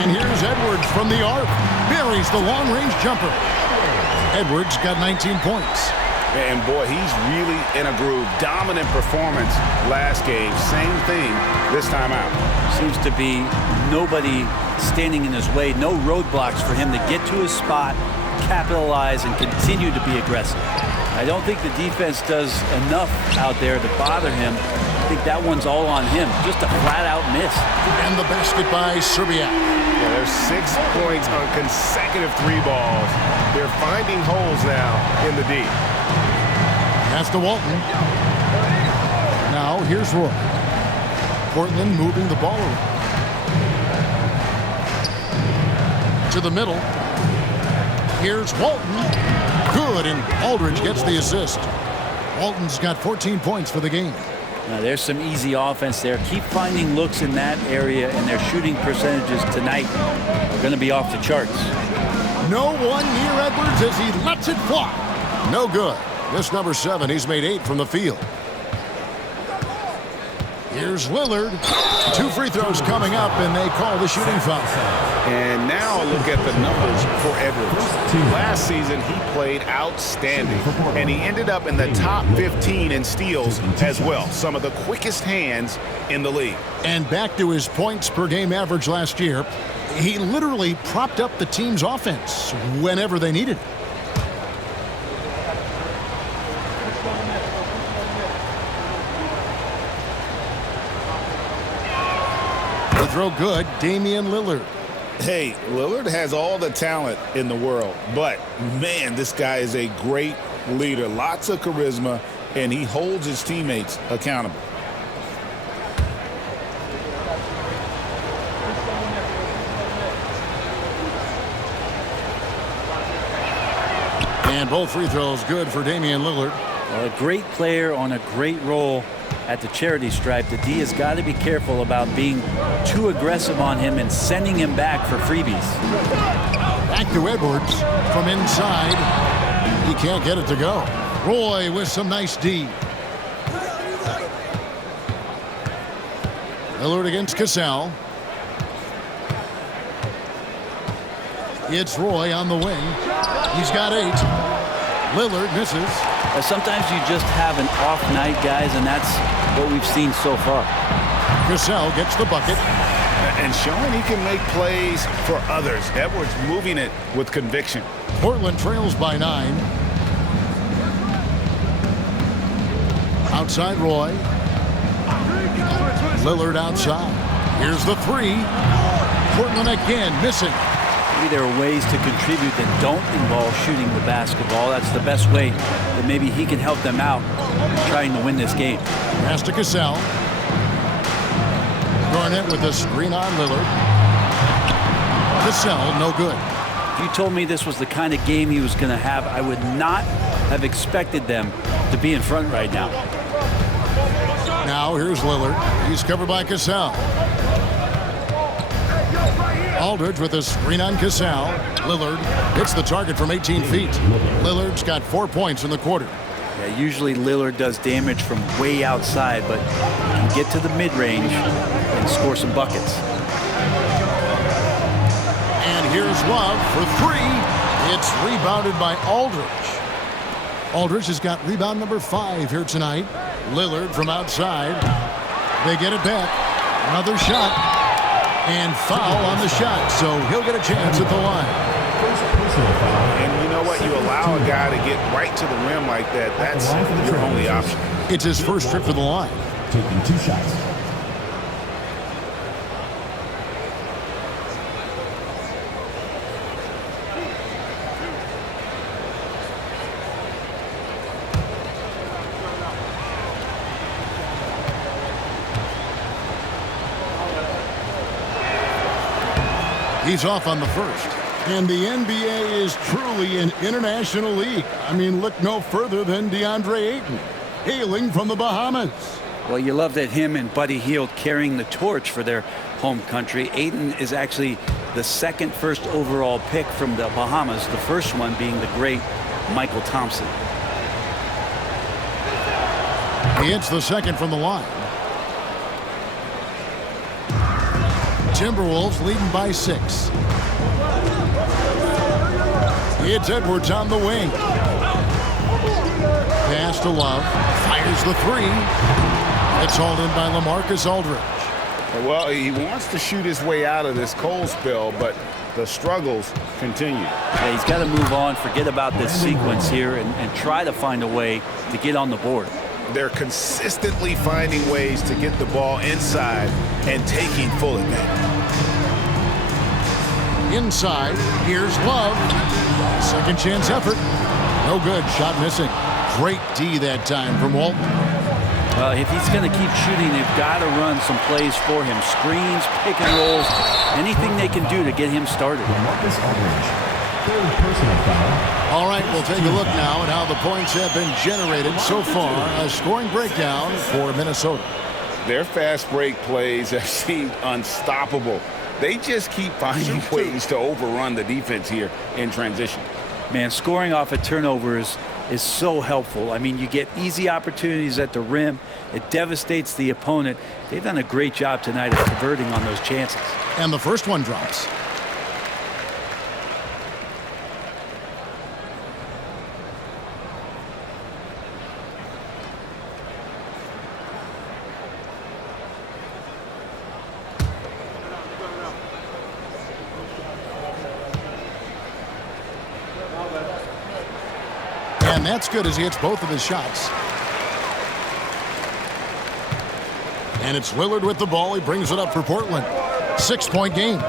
And here's Edwards from the arc. Buries the long-range jumper. Edwards got 19 points. And boy, he's really in a groove. Dominant performance last game. Same thing this time out. Seems to be nobody standing in his way. No roadblocks for him to get to his spot, capitalize, and continue to be aggressive. I don't think the defense does enough out there to bother him. I think that one's all on him. Just a flat-out miss. And the basket by Serbiak. Yeah, there's 6 points on consecutive 3 balls. They're finding holes now in the D. Pass to Walton. Now Now, here's Roy. Portland moving the ball around. To the middle. Here's Walton. Good, and Aldridge gets the assist. Walton's got 14 points for the game. Now, there's some easy offense there. Keep finding looks in that area, and their shooting percentages tonight are going to be off the charts. No one near Edwards as he lets it fly. No good. This number 7, he's made 8 from the field. Here's Lillard. 2 free throws coming up, and they call the shooting foul. And now look at the numbers for Edwards. Last season, he played outstanding, and he ended up in the top 15 in steals as well. Some of the quickest hands in the league. And back to his points per game average last year, he literally propped up the team's offense whenever they needed it. The throw good, Damian Lillard. Hey, Lillard has all the talent in the world, but man, this guy is a great leader. Lots of charisma, and he holds his teammates accountable. And both free throws good for Damian Lillard. Well, a great player on a great role at the charity stripe. The D has got to be careful about being too aggressive on him and sending him back for freebies. Back to Edwards from inside. He can't get it to go. Roy with some nice D. Lillard against Cassell. It's Roy on the wing. He's got 8. Lillard misses. Sometimes you just have an off night, guys, and that's what we've seen so far. Cassell gets the bucket. And showing he can make plays for others. Edwards moving it with conviction. Portland trails by 9. Outside Roy. Lillard outside. Here's the 3. Portland again missing. Maybe there are ways to contribute that don't involve shooting the basketball. That's the best way that maybe he can help them out trying to win this game. Pass to Cassell. Garnett with a screen on Lillard. Cassell, no good. If you told me this was the kind of game he was going to have, I would not have expected them to be in front right now. Now here's Lillard. He's covered by Cassell. Aldridge with a screen on Cassell. Lillard hits the target from 18 feet. Lillard's got 4 points in the quarter. Yeah, usually Lillard does damage from way outside, but can get to the mid-range and score some buckets. And here's Love for 3. It's rebounded by Aldridge. Aldridge has got rebound number 5 here tonight. Lillard from outside. They get it back. Another shot. And foul on the shot, so he'll get a chance at the line. And you know what? You allow a guy to get right to the rim like that. That's your only option. It's his first trip to the line. Taking 2 shots. He's off on the first. And the NBA is truly an international league. I mean, look no further than DeAndre Ayton, hailing from the Bahamas. Well, you love that him and Buddy Hield carrying the torch for their home country. Ayton is actually the second first overall pick from the Bahamas, the first one being the great Michael Thompson. He hits the second from the line. Timberwolves leading by 6. It's Edwards on the wing. Pass to Love. Fires the 3. It's hauled in by LaMarcus Aldridge. Well, he wants to shoot his way out of this cold spell, but the struggles continue. Yeah, he's got to move on, forget about this sequence here, and try to find a way to get on the board. They're consistently finding ways to get the ball inside and taking full advantage. Inside, here's Love. Second chance effort. No good, shot missing. Great D that time from Walton. If he's going to keep shooting, they've got to run some plays for him. Screens, pick and rolls, anything they can do to get him started. All right, we'll take a look now at how the points have been generated so far. A scoring breakdown for Minnesota. Their fast break plays have seemed unstoppable. They just keep finding ways to overrun the defense here in transition. Man, scoring off of turnovers is so helpful. I mean, you get easy opportunities at the rim. It devastates the opponent. They've done a great job tonight of converting on those chances. And the first one drops. And that's good as he hits both of his shots. And it's Lillard with the ball. He brings it up for Portland. 6-point game.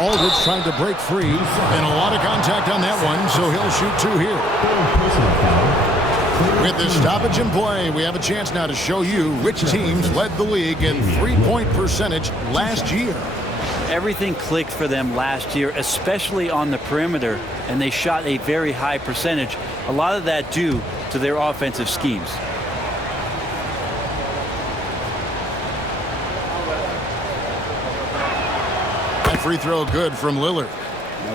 Aldridge trying to break free. And a lot of contact on that one, so he'll shoot two here. With this stoppage in play, we have a chance now to show you which teams led the league in three-point percentage last year. Everything clicked for them last year, especially on the perimeter, and they shot a very high percentage. A lot of that due to their offensive schemes. That free throw good from Lillard.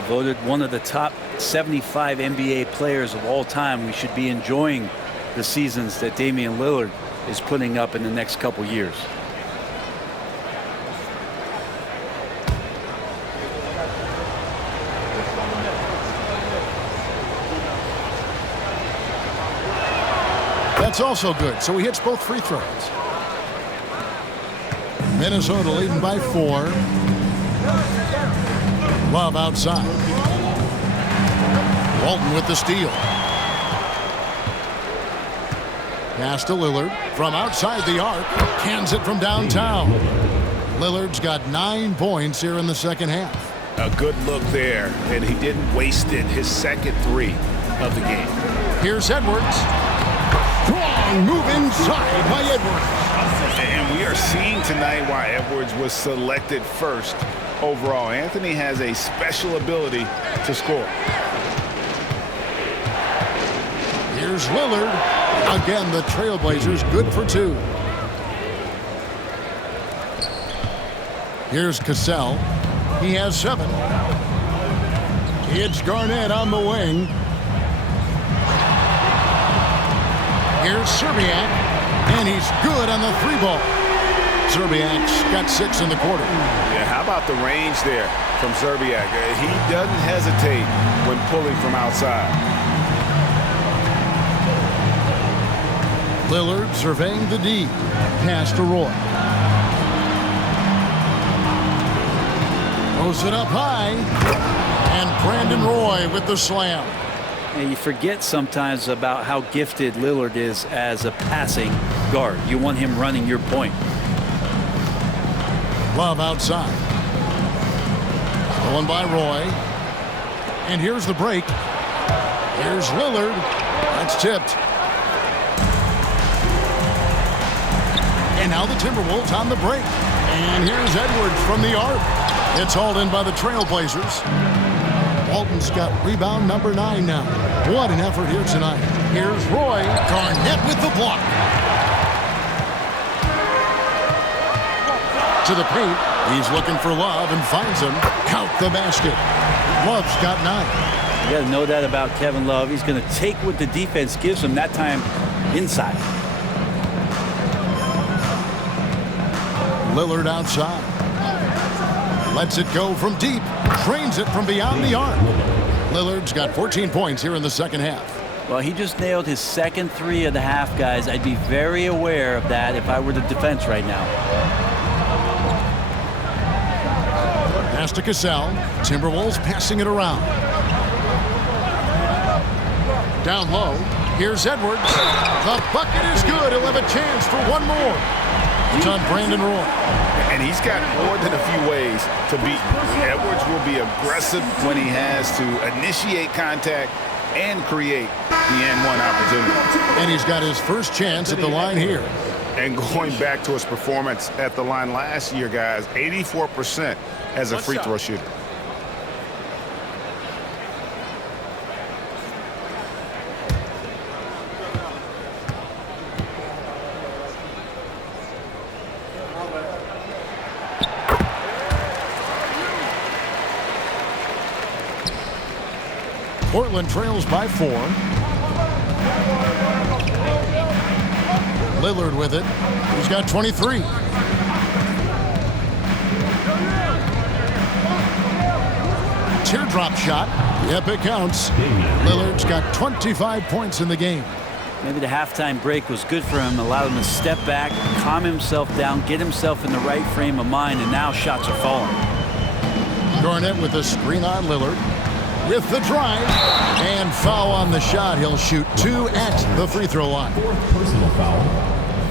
Voted one of the top 75 NBA players of all time. We should be enjoying the seasons that Damian Lillard is putting up in the next couple years. That's also good, so he hits both free throws. Minnesota leading by 4. Love outside. Walton with the steal. Pass to Lillard from outside the arc. Cans it from downtown. Lillard's got 9 points here in the second half. A good look there, and he didn't waste it. His second three of the game. Here's Edwards. Strong move inside by Edwards. And we are seeing tonight why Edwards was selected first overall. Anthony has a special ability to score. Here's Lillard. Again, the Trailblazers good for 2. Here's Cassell. He has 7. It's Garnett on the wing. Here's Serbiak, and he's good on the 3-ball. Serbiak's got 6 in the quarter. Yeah, how about the range there from Serbiak? He doesn't hesitate when pulling from outside. Lillard surveying the D. Pass to Roy. Throws it up high. And Brandon Roy with the slam. And you forget sometimes about how gifted Lillard is as a passing guard. You want him running your point. Love outside. Stolen by Roy. And here's the break. Here's Lillard. That's tipped. And now the Timberwolves on the break. And here's Edwards from the arc. It's hauled in by the Trailblazers. Walton's got rebound number 9 now. What an effort here tonight. Here's Roy. Garnett with the block. To the paint. He's looking for Love and finds him. Count the basket. Love's got 9. You got to know that about Kevin Love. He's going to take what the defense gives him, that time inside. Lillard outside. Lets it go from deep. Drains it from beyond the arc. Lillard's got 14 points here in the second half. Well, he just nailed his second 3 of the half, guys. I'd be very aware of that if I were the defense right now. Pass to Cassell. Timberwolves passing it around. Down low. Here's Edwards. The bucket is good. He'll have a chance for one more. It's on Brandon Roy. And he's got more than a few ways to beat. Edwards will be aggressive when he has to initiate contact, and create the and-one opportunity. And he's got his first chance at the line here. And going back to his performance at the line last year, guys, 84% as a free throw shooter. Portland trails by 4. Lillard with it. He's got 23. Teardrop shot. Yep, it counts. Lillard's got 25 points in the game. Maybe the halftime break was good for him, allowed him to step back, calm himself down, get himself in the right frame of mind, and now shots are falling. Garnett with a screen on Lillard. With the drive and foul on the shot. He'll shoot 2 at the free throw line. Fourth personal foul.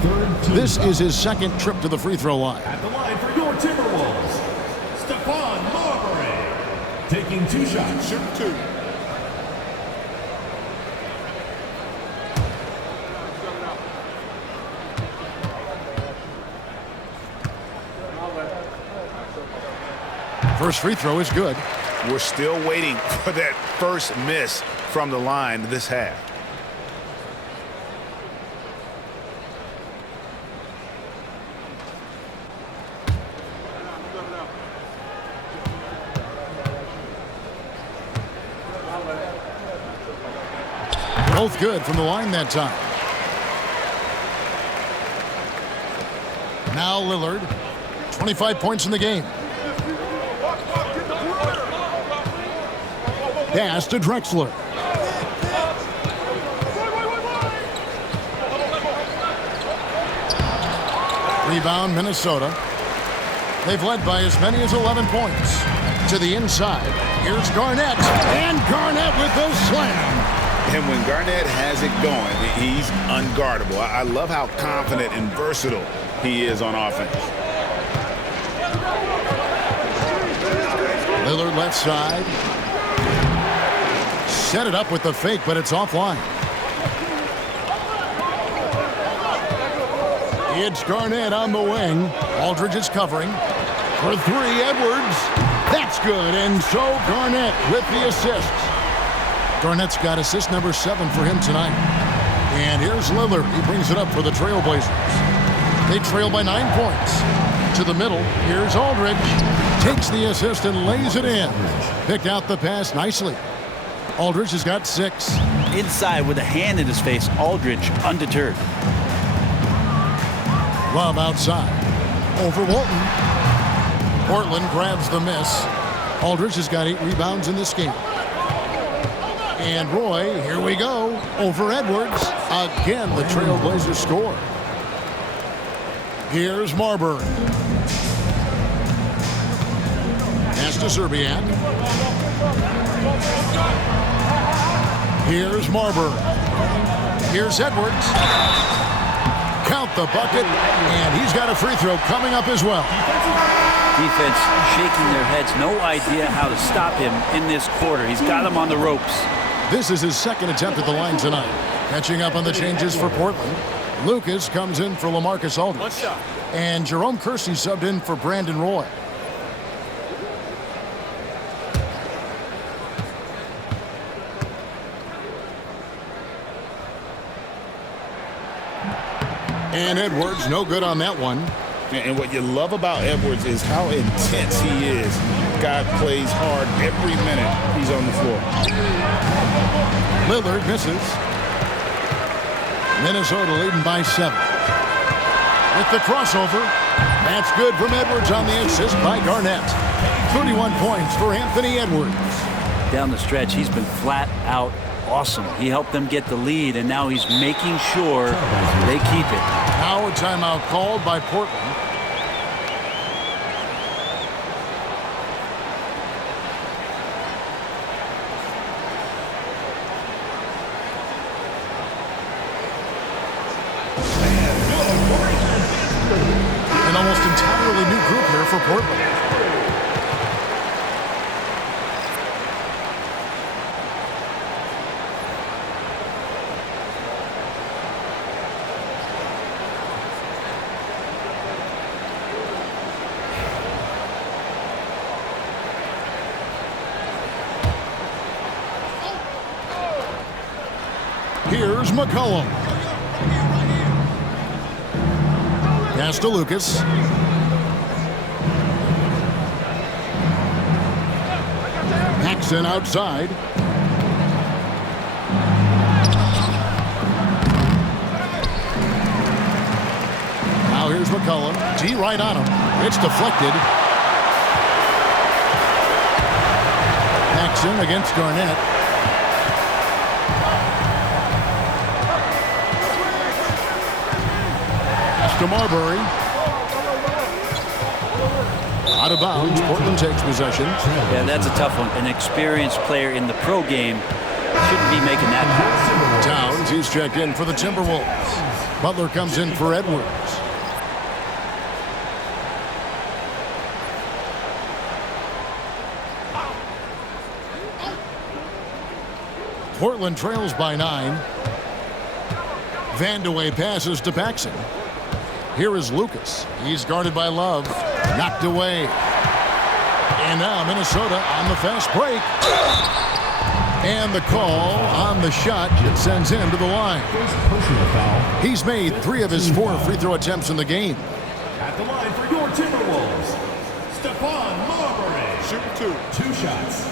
Third team This foul. is his second trip to the free throw line. At the line for your Timberwolves, Stephon Marbury. Taking 2 shots. Shoot 2. First free throw is good. We're still waiting for that first miss from the line this half. Both good from the line that time. Now Lillard, 25 points in the game. Pass to Drexler. Rebound, Minnesota. They've led by as many as 11 points. To the inside. Here's Garnett. And Garnett with the slam. And when Garnett has it going, he's unguardable. I love how confident and versatile he is on offense. Lillard left side. Set it up with the fake, but it's offline. It's Garnett on the wing. Aldridge is covering. For 3, Edwards. That's good, and so Garnett with the assist. Garnett's got assist number 7 for him tonight. And here's Lillard. He brings it up for the Trailblazers. They trail by 9 points. To the middle, here's Aldridge. Takes the assist and lays it in. Picked out the pass nicely. Aldridge has got 6. Inside with a hand in his face, Aldridge undeterred. Love outside. Over Walton. Portland grabs the miss. Aldridge has got 8 rebounds in this game. And Roy, here we go. Over Edwards. Again, the Trailblazers score. Here's Marbury. Pass to Serbiak. Here's Marbury. Here's Edwards. Count the bucket, and he's got a free throw coming up as well. Defense shaking their heads, no idea how to stop him in this quarter. He's got him on the ropes. This is his second attempt at the line tonight. Catching up on the changes for Portland. Lucas comes in for LaMarcus Aldridge. And Jerome Kersey subbed in for Brandon Roy. And Edwards, no good on that one. And what you love about Edwards is how intense he is. God plays hard every minute he's on the floor. Lillard misses. Minnesota leading by 7. With the crossover. That's good from Edwards on the assist by Garnett. 31 points for Anthony Edwards. Down the stretch, he's been flat out awesome. He helped them get the lead, and now he's making sure they keep it. Now a timeout called by Portland. An almost entirely new group here for Portland. Here's McCollum. Pass to Lucas. Paxson outside. Now here's McCollum. T right on him. It's deflected. Paxson against Garnett. Pass to Marbury. Out of bounds. Portland takes possession. Yeah, that's a tough one. An experienced player in the pro game shouldn't be making that pass. Towns, he's checked in for the Timberwolves. Butler comes in for Edwards. Portland trails by 9. Vandeweghe passes to Paxson. Here is Lucas. He's guarded by Love. Knocked away. And now Minnesota on the fast break. And the call on the shot sends him to the line. He's made 3 of his 4 free throw attempts in the game. At the line for your Timberwolves, Stephon Marbury. Shooting 2. 2 shots.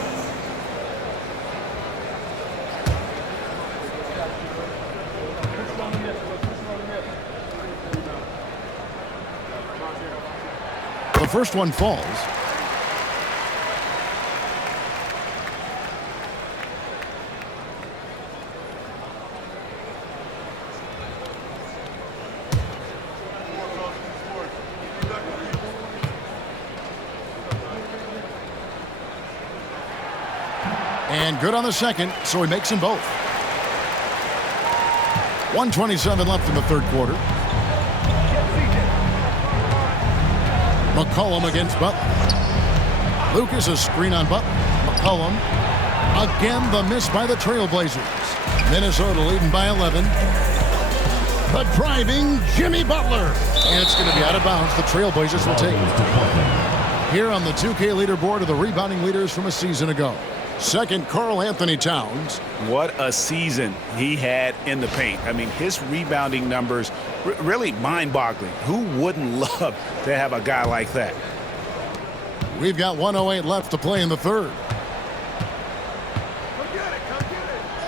The first one falls. And good on the second, so he makes them both. 1:27 left in the third quarter. McCollum against Butler. Lucas a screen on Butler. McCollum. Again the miss by the Trailblazers. Minnesota leading by 11. The driving Jimmy Butler. And it's going to be out of bounds. The Trailblazers will take it. Here on the 2K leaderboard are the rebounding leaders from a season ago. Second, Karl Anthony Towns. What a season he had in the paint. I mean, his rebounding numbers really mind-boggling. Who wouldn't love to have a guy like that? We've got 1:08 left to play in the third.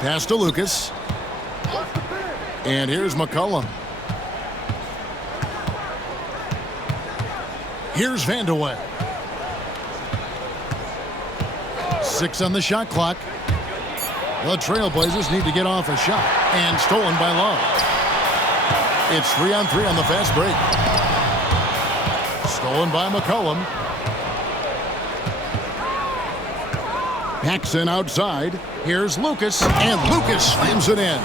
Pass to Lucas. And here's McCollum. Here's Vandeweghe. 6 on the shot clock. The Trailblazers need to get off a shot. And stolen by Love. It's 3-on-3 on the fast break. Stolen by McCollum. Paxson outside. Here's Lucas. And Lucas slams it in.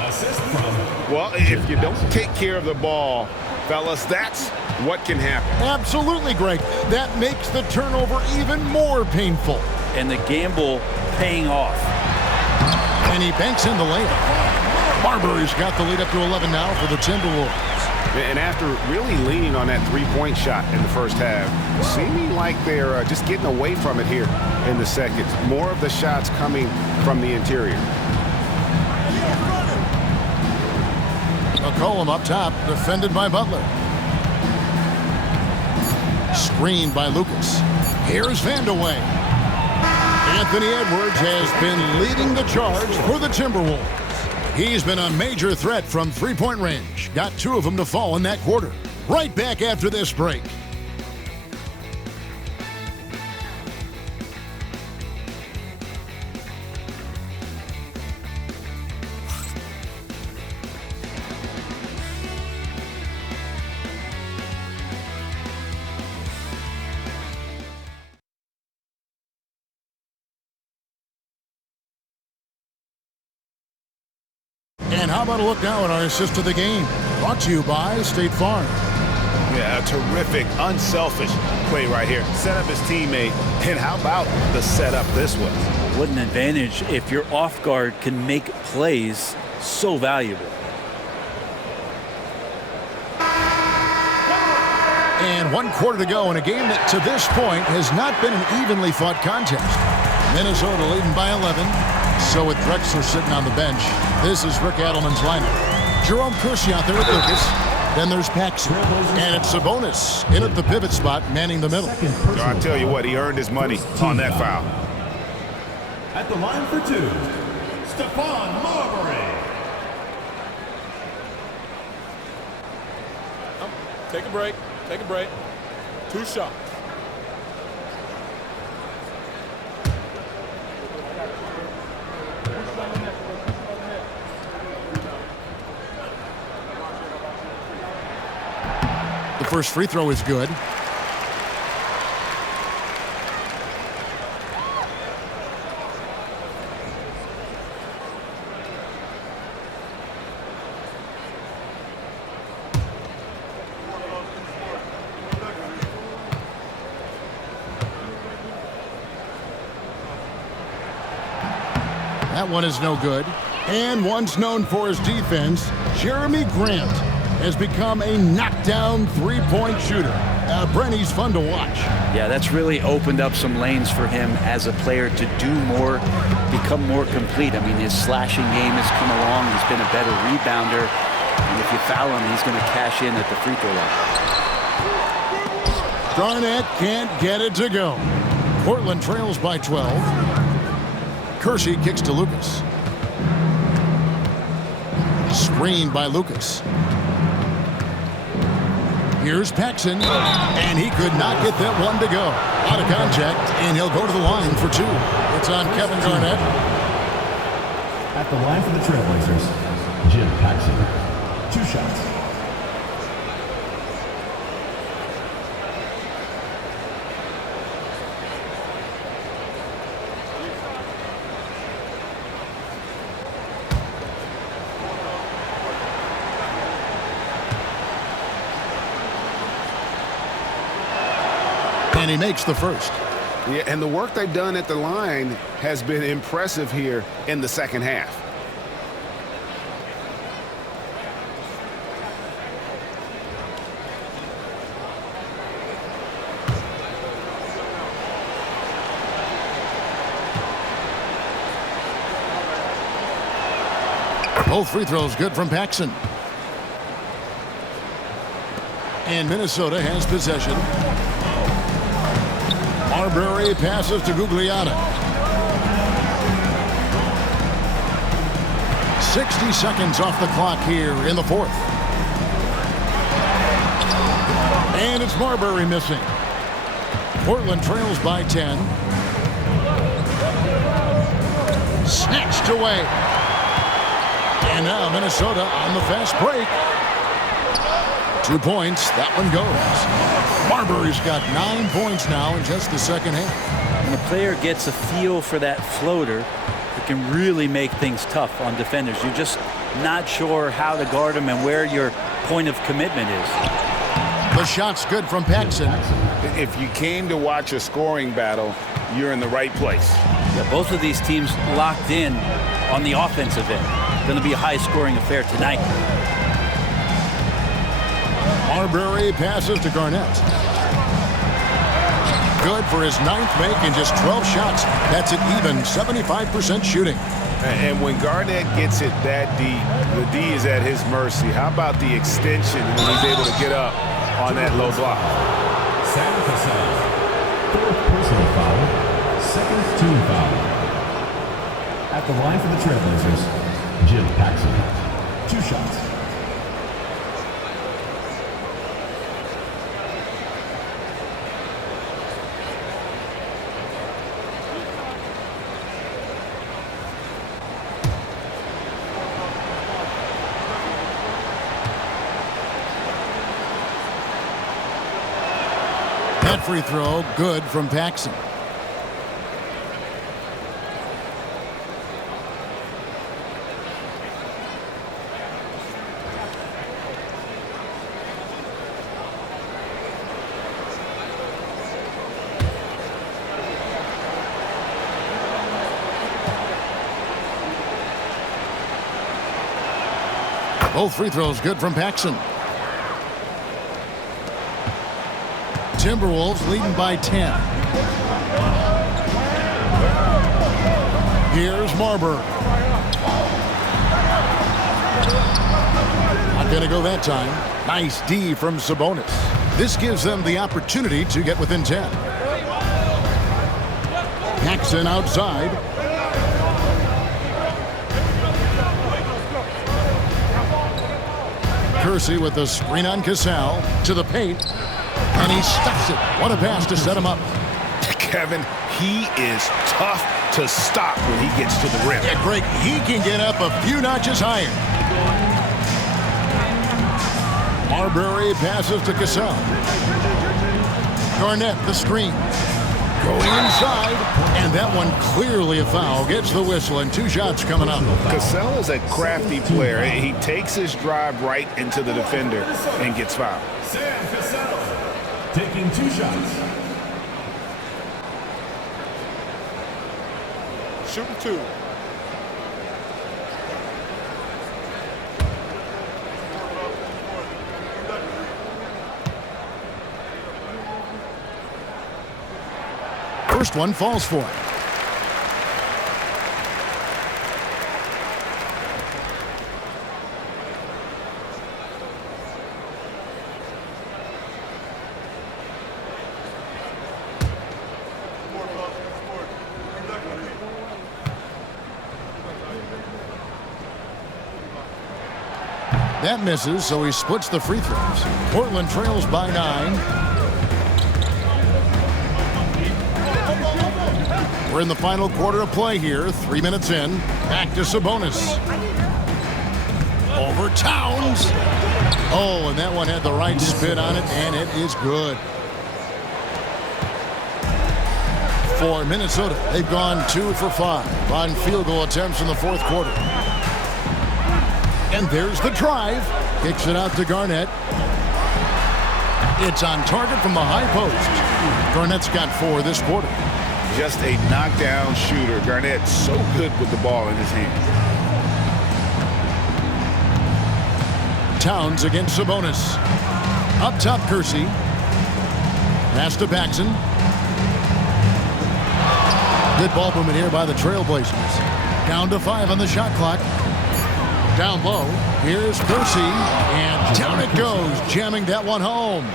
Assist from. Well, if you don't take care of the ball, fellas, that's what can happen. Absolutely, Greg. That makes the turnover even more painful. And the gamble paying off. And he banks in the layup. Marbury's got the lead up to 11 now for the Timberwolves. And after really leaning on that three-point shot in the first half, seeming like they're just getting away from it here in the second. More of the shots coming from the interior. McCollum up top, defended by Butler. Screened by Lucas. Here's Vandeweghe. Anthony Edwards has been leading the charge for the Timberwolves. He's been a major threat from three-point range. Got 2 of them to fall in that quarter. Right back after this break. And how about a look now at our assist of the game? Brought to you by State Farm. Yeah, a terrific, unselfish play right here. Set up his teammate. And how about the setup this was? What an advantage if your off guard can make plays so valuable. And 1 quarter to go in a game that to this point has not been an evenly fought contest. Minnesota leading by 11. So with Drexler sitting on the bench, this is Rick Adelman's lineup. Jerome Kersey out there with Lucas. Then there's Paxson. And it's Sabonis in at the pivot spot, manning the middle. I tell you what, he earned his money on that foul. At the line for two, Stephon Marbury. Take a break. Take a break. 2 shots. The first free throw is good. That one is no good. And once known for his defense, Jeremy Grant has become a knockdown three-point shooter. Brenny's fun to watch. Yeah, that's really opened up some lanes for him as a player to do more, become more complete. I mean, his slashing game has come along. He's been a better rebounder. And if you foul him, he's going to cash in at the free throw line. Garnett can't get it to go. Portland trails by 12. Kersey kicks to Lucas. Screened by Lucas. Here's Paxson, and he could not get that one to go. Out of contact, and he'll go to the line for 2. It's on Kevin Garnett. At the line for the Trailblazers, Jim Paxson. 2 shots. And he makes the first. Yeah, and the work they've done at the line has been impressive here in the second half. Both free throws good from Paxson. And Minnesota has possession. Marbury passes to Gugliotta. 60 seconds off the clock here in the 4th. And it's Marbury missing. Portland trails by 10. Snatched away. And now Minnesota on the fast break. 2 points. That one goes. Marbury's got 9 points now in just the second half. When the player gets a feel for that floater, it can really make things tough on defenders. You're just not sure how to guard them and where your point of commitment is. The shot's good from Paxson. If you came to watch a scoring battle, you're in the right place. Yeah, both of these teams locked in on the offensive end. Going to be a high-scoring affair tonight. Marbury passes to Garnett. Good for his 9th make in just 12 shots. That's an even 75% shooting. And when Garnett gets it that deep, the D is at his mercy. How about the extension when he's able to get up on that low block? Sam Cassell, 4th personal foul, 2nd team foul. At the line for the Trailblazers, Jim Paxson. 2 shots. That free throw, good from Paxson. Both free throws good from Paxson. Timberwolves leading by 10. Here's Marbury. Not going to go that time. Nice D from Sabonis. This gives them the opportunity to get within 10. Paxson outside. Kersey with the screen on Cassell to the paint. And he stuffs it. What a pass to set him up. Kevin, he is tough to stop when he gets to the rim. Yeah, Greg, he can get up a few notches higher. Marbury passes to Cassell. Garnett, the screen. Going inside, and that one clearly a foul. Gets the whistle, and 2 shots coming up. Cassell is a crafty player. He takes his drive right into the defender and gets fouled. Sam Cassell taking 2 shots. Shooting 2. First one falls for him. That misses, so he splits the free throws. Portland trails by 9. We're in the final quarter of play here. 3 minutes in. Back to Sabonis. Over Towns. Oh, and that one had the right spin on it, and it is good. For Minnesota, they've gone 2 for 5 on field goal attempts in the fourth quarter. And there's the drive. Kicks it out to Garnett. It's on target from the high post. Garnett's got 4 this quarter. Just a knockdown shooter. Garnett so good with the ball in his hands. Towns against Sabonis. Up top, Kersey. Pass to Paxson. Good ball movement here by the Trailblazers. Down to 5 on the shot clock. Down low. Here's Kersey. And down it goes, jamming that one home.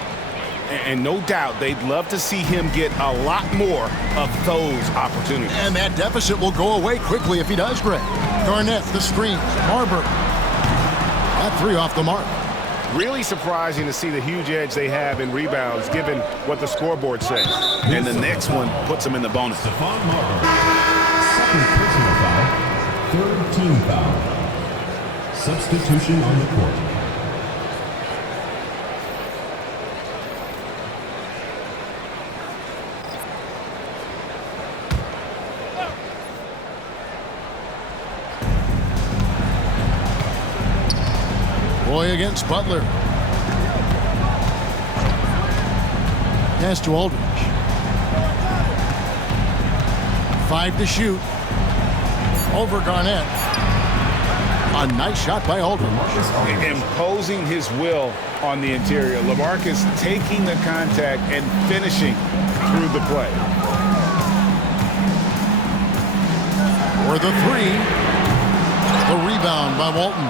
And no doubt they'd love to see him get a lot more of those opportunities. And that deficit will go away quickly if he does, Greg. Garnett, the screen. Marbury. That 3 off the mark. Really surprising to see the huge edge they have in rebounds given what the scoreboard says. And the next one puts them in the bonus. Stephon Marbury. Second personal foul. Third team foul. Substitution on the court. Boy against Butler. Pass to Aldridge. 5 to shoot. Over Garnett. A nice shot by Aldridge. Imposing his will on the interior. LaMarcus taking the contact and finishing through the play. For the 3. The rebound by Walton.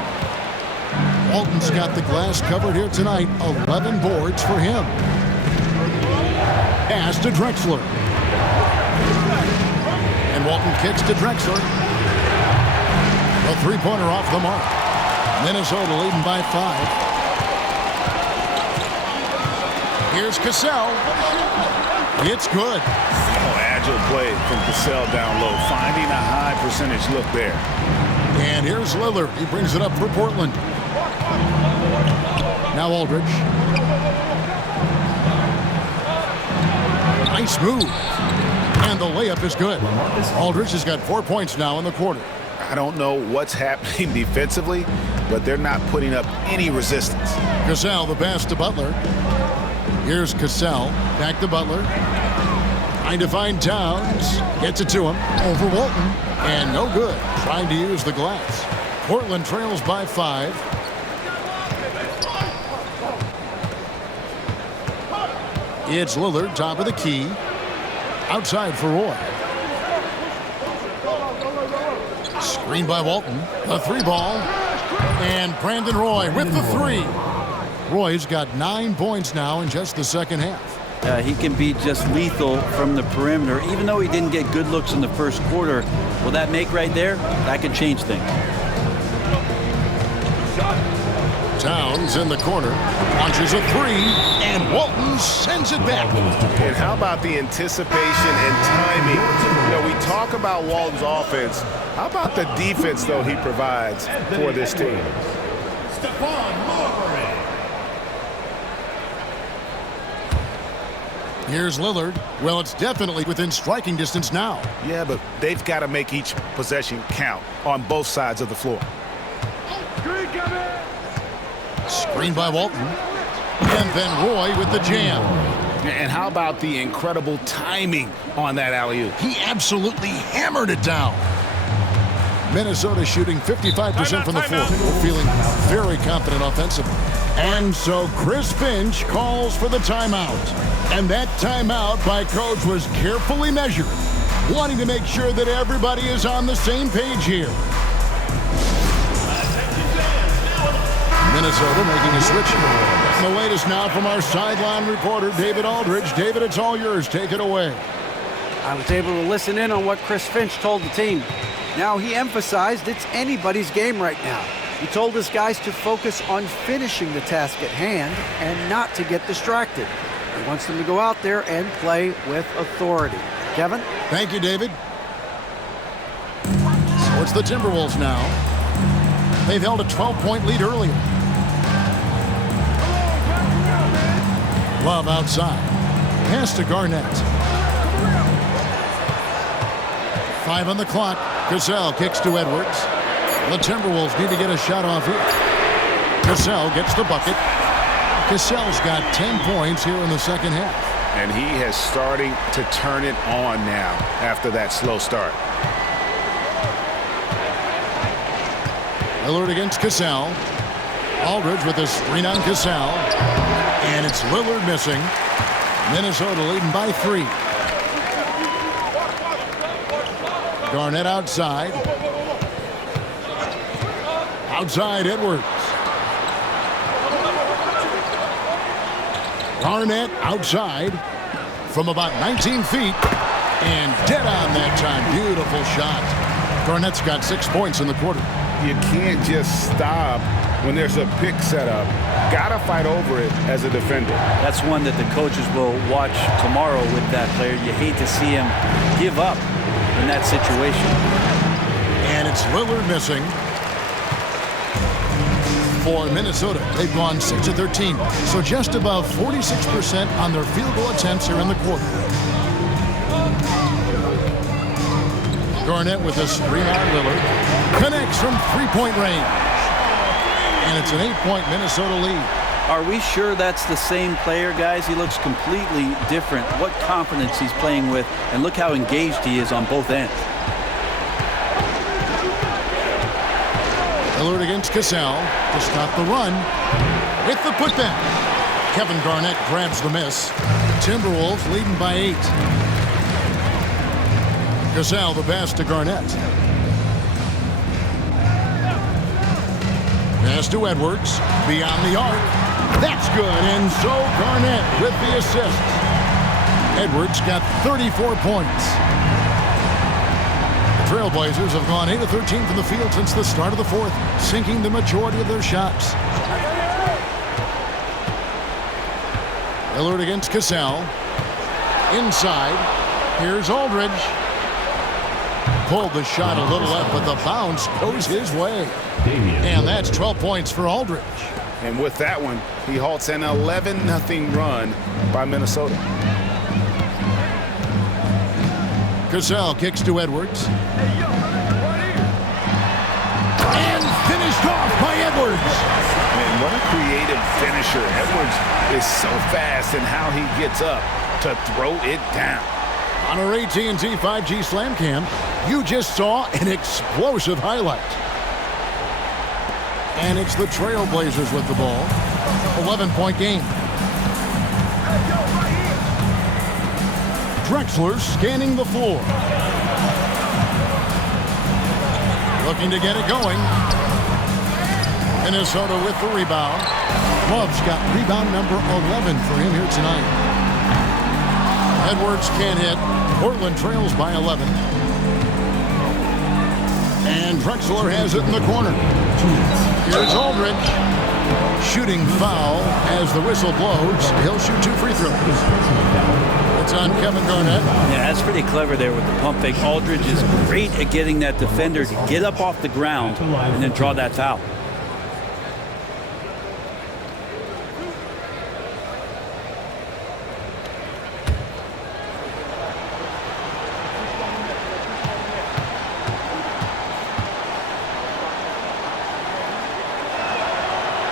Walton's got the glass covered here tonight. 11 boards for him. Pass to Drexler. And Walton kicks to Drexler. A 3-pointer off the mark. Minnesota leading by 5. Here's Cassell. It's good. Oh, agile play from Cassell down low, finding a high percentage look there. And here's Lillard. He brings it up for Portland. Now Aldridge. Nice move. And the layup is good. Aldridge has got 4 points now in the quarter. I don't know what's happening defensively, but they're not putting up any resistance. Cassell, the pass to Butler. Here's Cassell. Back to Butler. Trying to find Towns. Gets it to him. Over Walton. And no good. Trying to use the glass. Portland trails by 5. It's Lillard, top of the key. Outside for Roy. Screen by Walton. The three ball. And Brandon Roy with the three. Roy's got 9 points now in just the second half. He can be just lethal from the perimeter. Even though he didn't get good looks in the first quarter, will that make right there? That could change things. Towns in the corner, launches a three, and Walton sends it back. And how about the anticipation and timing? You know, we talk about Walton's offense. How about the defense, though, he provides for this team? Here's Lillard. Well, it's definitely within striking distance now. Yeah, but they've got to make each possession count on both sides of the floor. Screen by Walton. And then Roy with the jam. And how about the incredible timing on that alley-oop? He absolutely hammered it down. Minnesota shooting 55% from the floor. We're feeling very confident offensively. And so Chris Finch calls for the timeout. And that timeout by Coach was carefully measured, wanting to make sure that everybody is on the same page here. Minnesota making a switch. The latest now from our sideline reporter, David Aldridge. David, it's all yours. Take it away. I was able to listen in on what Chris Finch told the team. Now, he emphasized it's anybody's game right now. He told his guys to focus on finishing the task at hand and not to get distracted. He wants them to go out there and play with authority. Kevin? Thank you, David. So it's the Timberwolves now. They've held a 12-point lead earlier. Love outside. Pass to Garnett. 5 on the clock. Cassell kicks to Edwards. The Timberwolves need to get a shot off here. Cassell gets the bucket. Cassell's got 10 points here in the second half. And he has starting to turn it on now after that slow start. Lillard against Cassell. Aldridge with a screen on Cassell. And it's Lillard missing. Minnesota leading by 3. Garnett outside. Outside Edwards. Garnett outside from about 19 feet. And dead on that time. Beautiful shot. Garnett's got 6 points in the quarter. You can't just stop when there's a pick set up. Gotta fight over it as a defender. That's one that the coaches will watch tomorrow with that player. You hate to see him give up in that situation. And it's Lillard missing. For Minnesota, they've gone 6 of 13, so just above 46% on their field goal attempts here in the quarter. Garnett with a screen on Lillard. Connects from three-point range. And it's an 8-point Minnesota lead. Are we sure that's the same player, guys? He looks completely different. What confidence he's playing with, and look how engaged he is on both ends. Lillard against Cassell to stop the run with the putback. Kevin Garnett grabs the miss. Timberwolves leading by 8. Cassell the pass to Garnett. Pass to Edwards. Beyond the arc. That's good. And so Garnett with the assist. Edwards got 34 points. The Trailblazers have gone 8 of 13 from the field since the start of the fourth, sinking the majority of their shots. Lillard against Cassell. Inside. Here's Aldridge. Pulled the shot a little left, but the bounce goes his way. And that's 12 points for Aldridge. And with that one, he halts an 11-0 run by Minnesota. Cassell kicks to Edwards. And finished off by Edwards. Man, what a creative finisher. Edwards is so fast in how he gets up to throw it down. On our AT&T 5G Slam Cam, you just saw an explosive highlight. And it's the Trailblazers with the ball. 11-point game. Drexler scanning the floor. Looking to get it going. Minnesota with the rebound. Love's got rebound number 11 for him here tonight. Edwards can't hit. Portland trails by 11. And Drexler has it in the corner. Here's Aldridge. Shooting foul as the whistle blows. He'll shoot 2 free throws. It's on Kevin Garnett. Yeah, that's pretty clever there with the pump fake. Aldridge is great at getting that defender to get up off the ground and then draw that foul.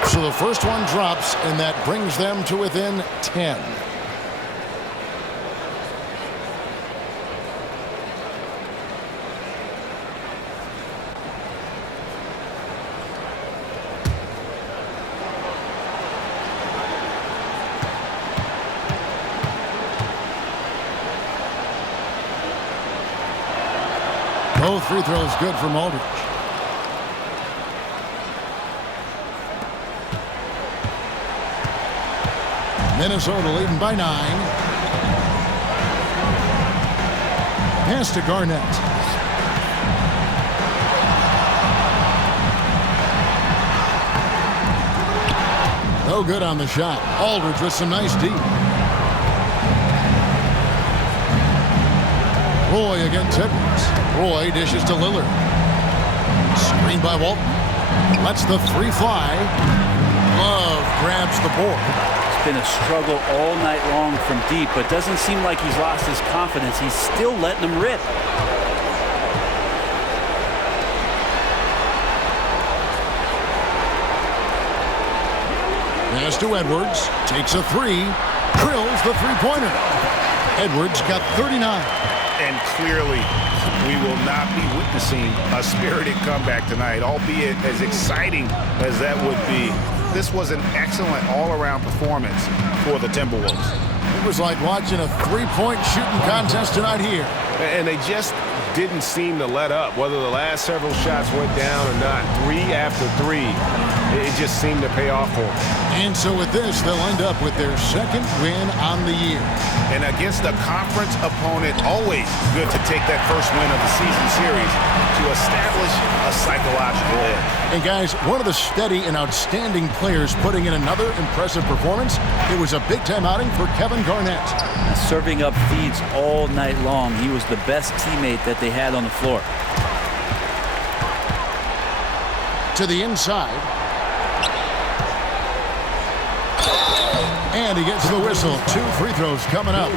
So the first one drops, and that brings them to within 10. Both free throws good from Aldridge. Minnesota leading by 9. Pass to Garnett. No good on the shot. Aldridge with some nice deep. Roy against Edwards. Roy dishes to Lillard. Screen by Walton. Lets the 3 fly. Love grabs the board. Been a struggle all night long from deep, but doesn't seem like he's lost his confidence. He's still letting them rip. Pass to Edwards. Takes a 3. Drills the three-pointer. Edwards got 39. And clearly, we will not be witnessing a spirited comeback tonight, albeit as exciting as that would be. This was an excellent all-around performance for the Timberwolves. It was like watching a three-point shooting contest tonight here. And they just didn't seem to let up, whether the last several shots went down or not. 3 after 3, it just seemed to pay off for them. And so with this, they'll end up with their 2nd win on the year. And against a conference opponent, always good to take that first win of the season series to establish a psychological edge. And guys, one of the steady and outstanding players putting in another impressive performance. It was a big-time outing for Kevin Garnett. Serving up feeds all night long. He was the best teammate that they had on the floor. To the inside. And he gets the whistle. 2 free throws coming up.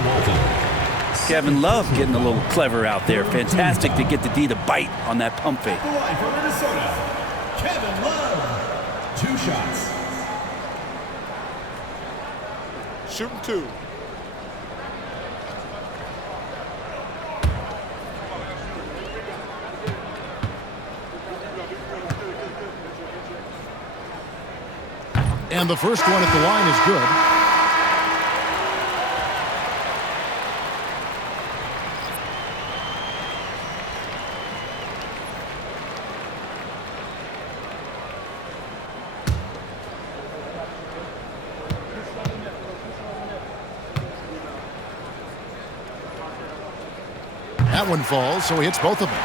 Kevin Love getting a little clever out there. Fantastic to get the D to bite on that pump fake. The line for Minnesota, Kevin Love. 2 shots. Shooting 2. And the first one at the line is good. That one falls, so he hits both of them.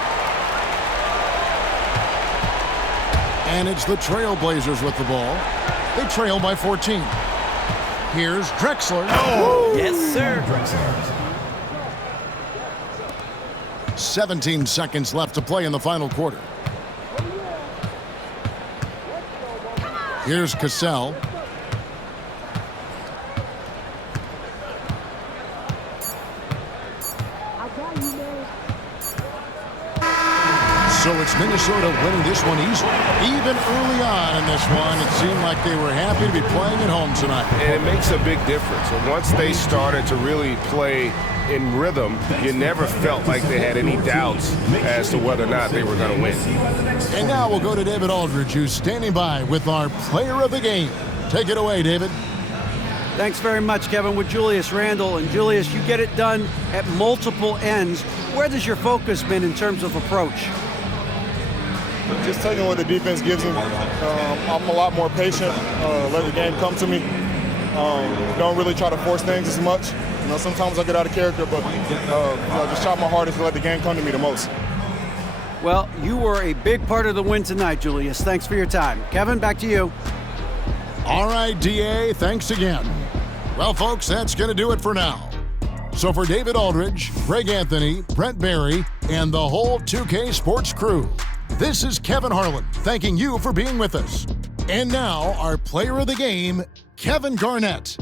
And it's the Trailblazers with the ball. They trail by 14. Here's Drexler. Oh, yes, sir. 17 seconds left to play in the final quarter. Here's Cassell. So it's Minnesota winning this one easily. Even early on in this one, it seemed like they were happy to be playing at home tonight. And it makes a big difference. And once they started to really play in rhythm, you never felt like they had any doubts as to whether or not they were going to win. And now we'll go to David Aldridge, who's standing by with our player of the game. Take it away, David. Thanks very much, Kevin, with Julius Randle. And Julius, you get it done at multiple ends. Where has your focus been in terms of approach? Just taking what the defense gives me. I'm a lot more patient, let the game come to me. Don't really try to force things as much. You know, sometimes I get out of character, but just try my hardest to let the game come to me the most. Well, you were a big part of the win tonight, Julius. Thanks for your time. Kevin, back to you. All right, DA, thanks again. Well, folks, that's going to do it for now. So for David Aldridge, Greg Anthony, Brent Barry, and the whole 2K Sports crew, this is Kevin Harlan thanking you for being with us. And now, our player of the game, Kevin Garnett.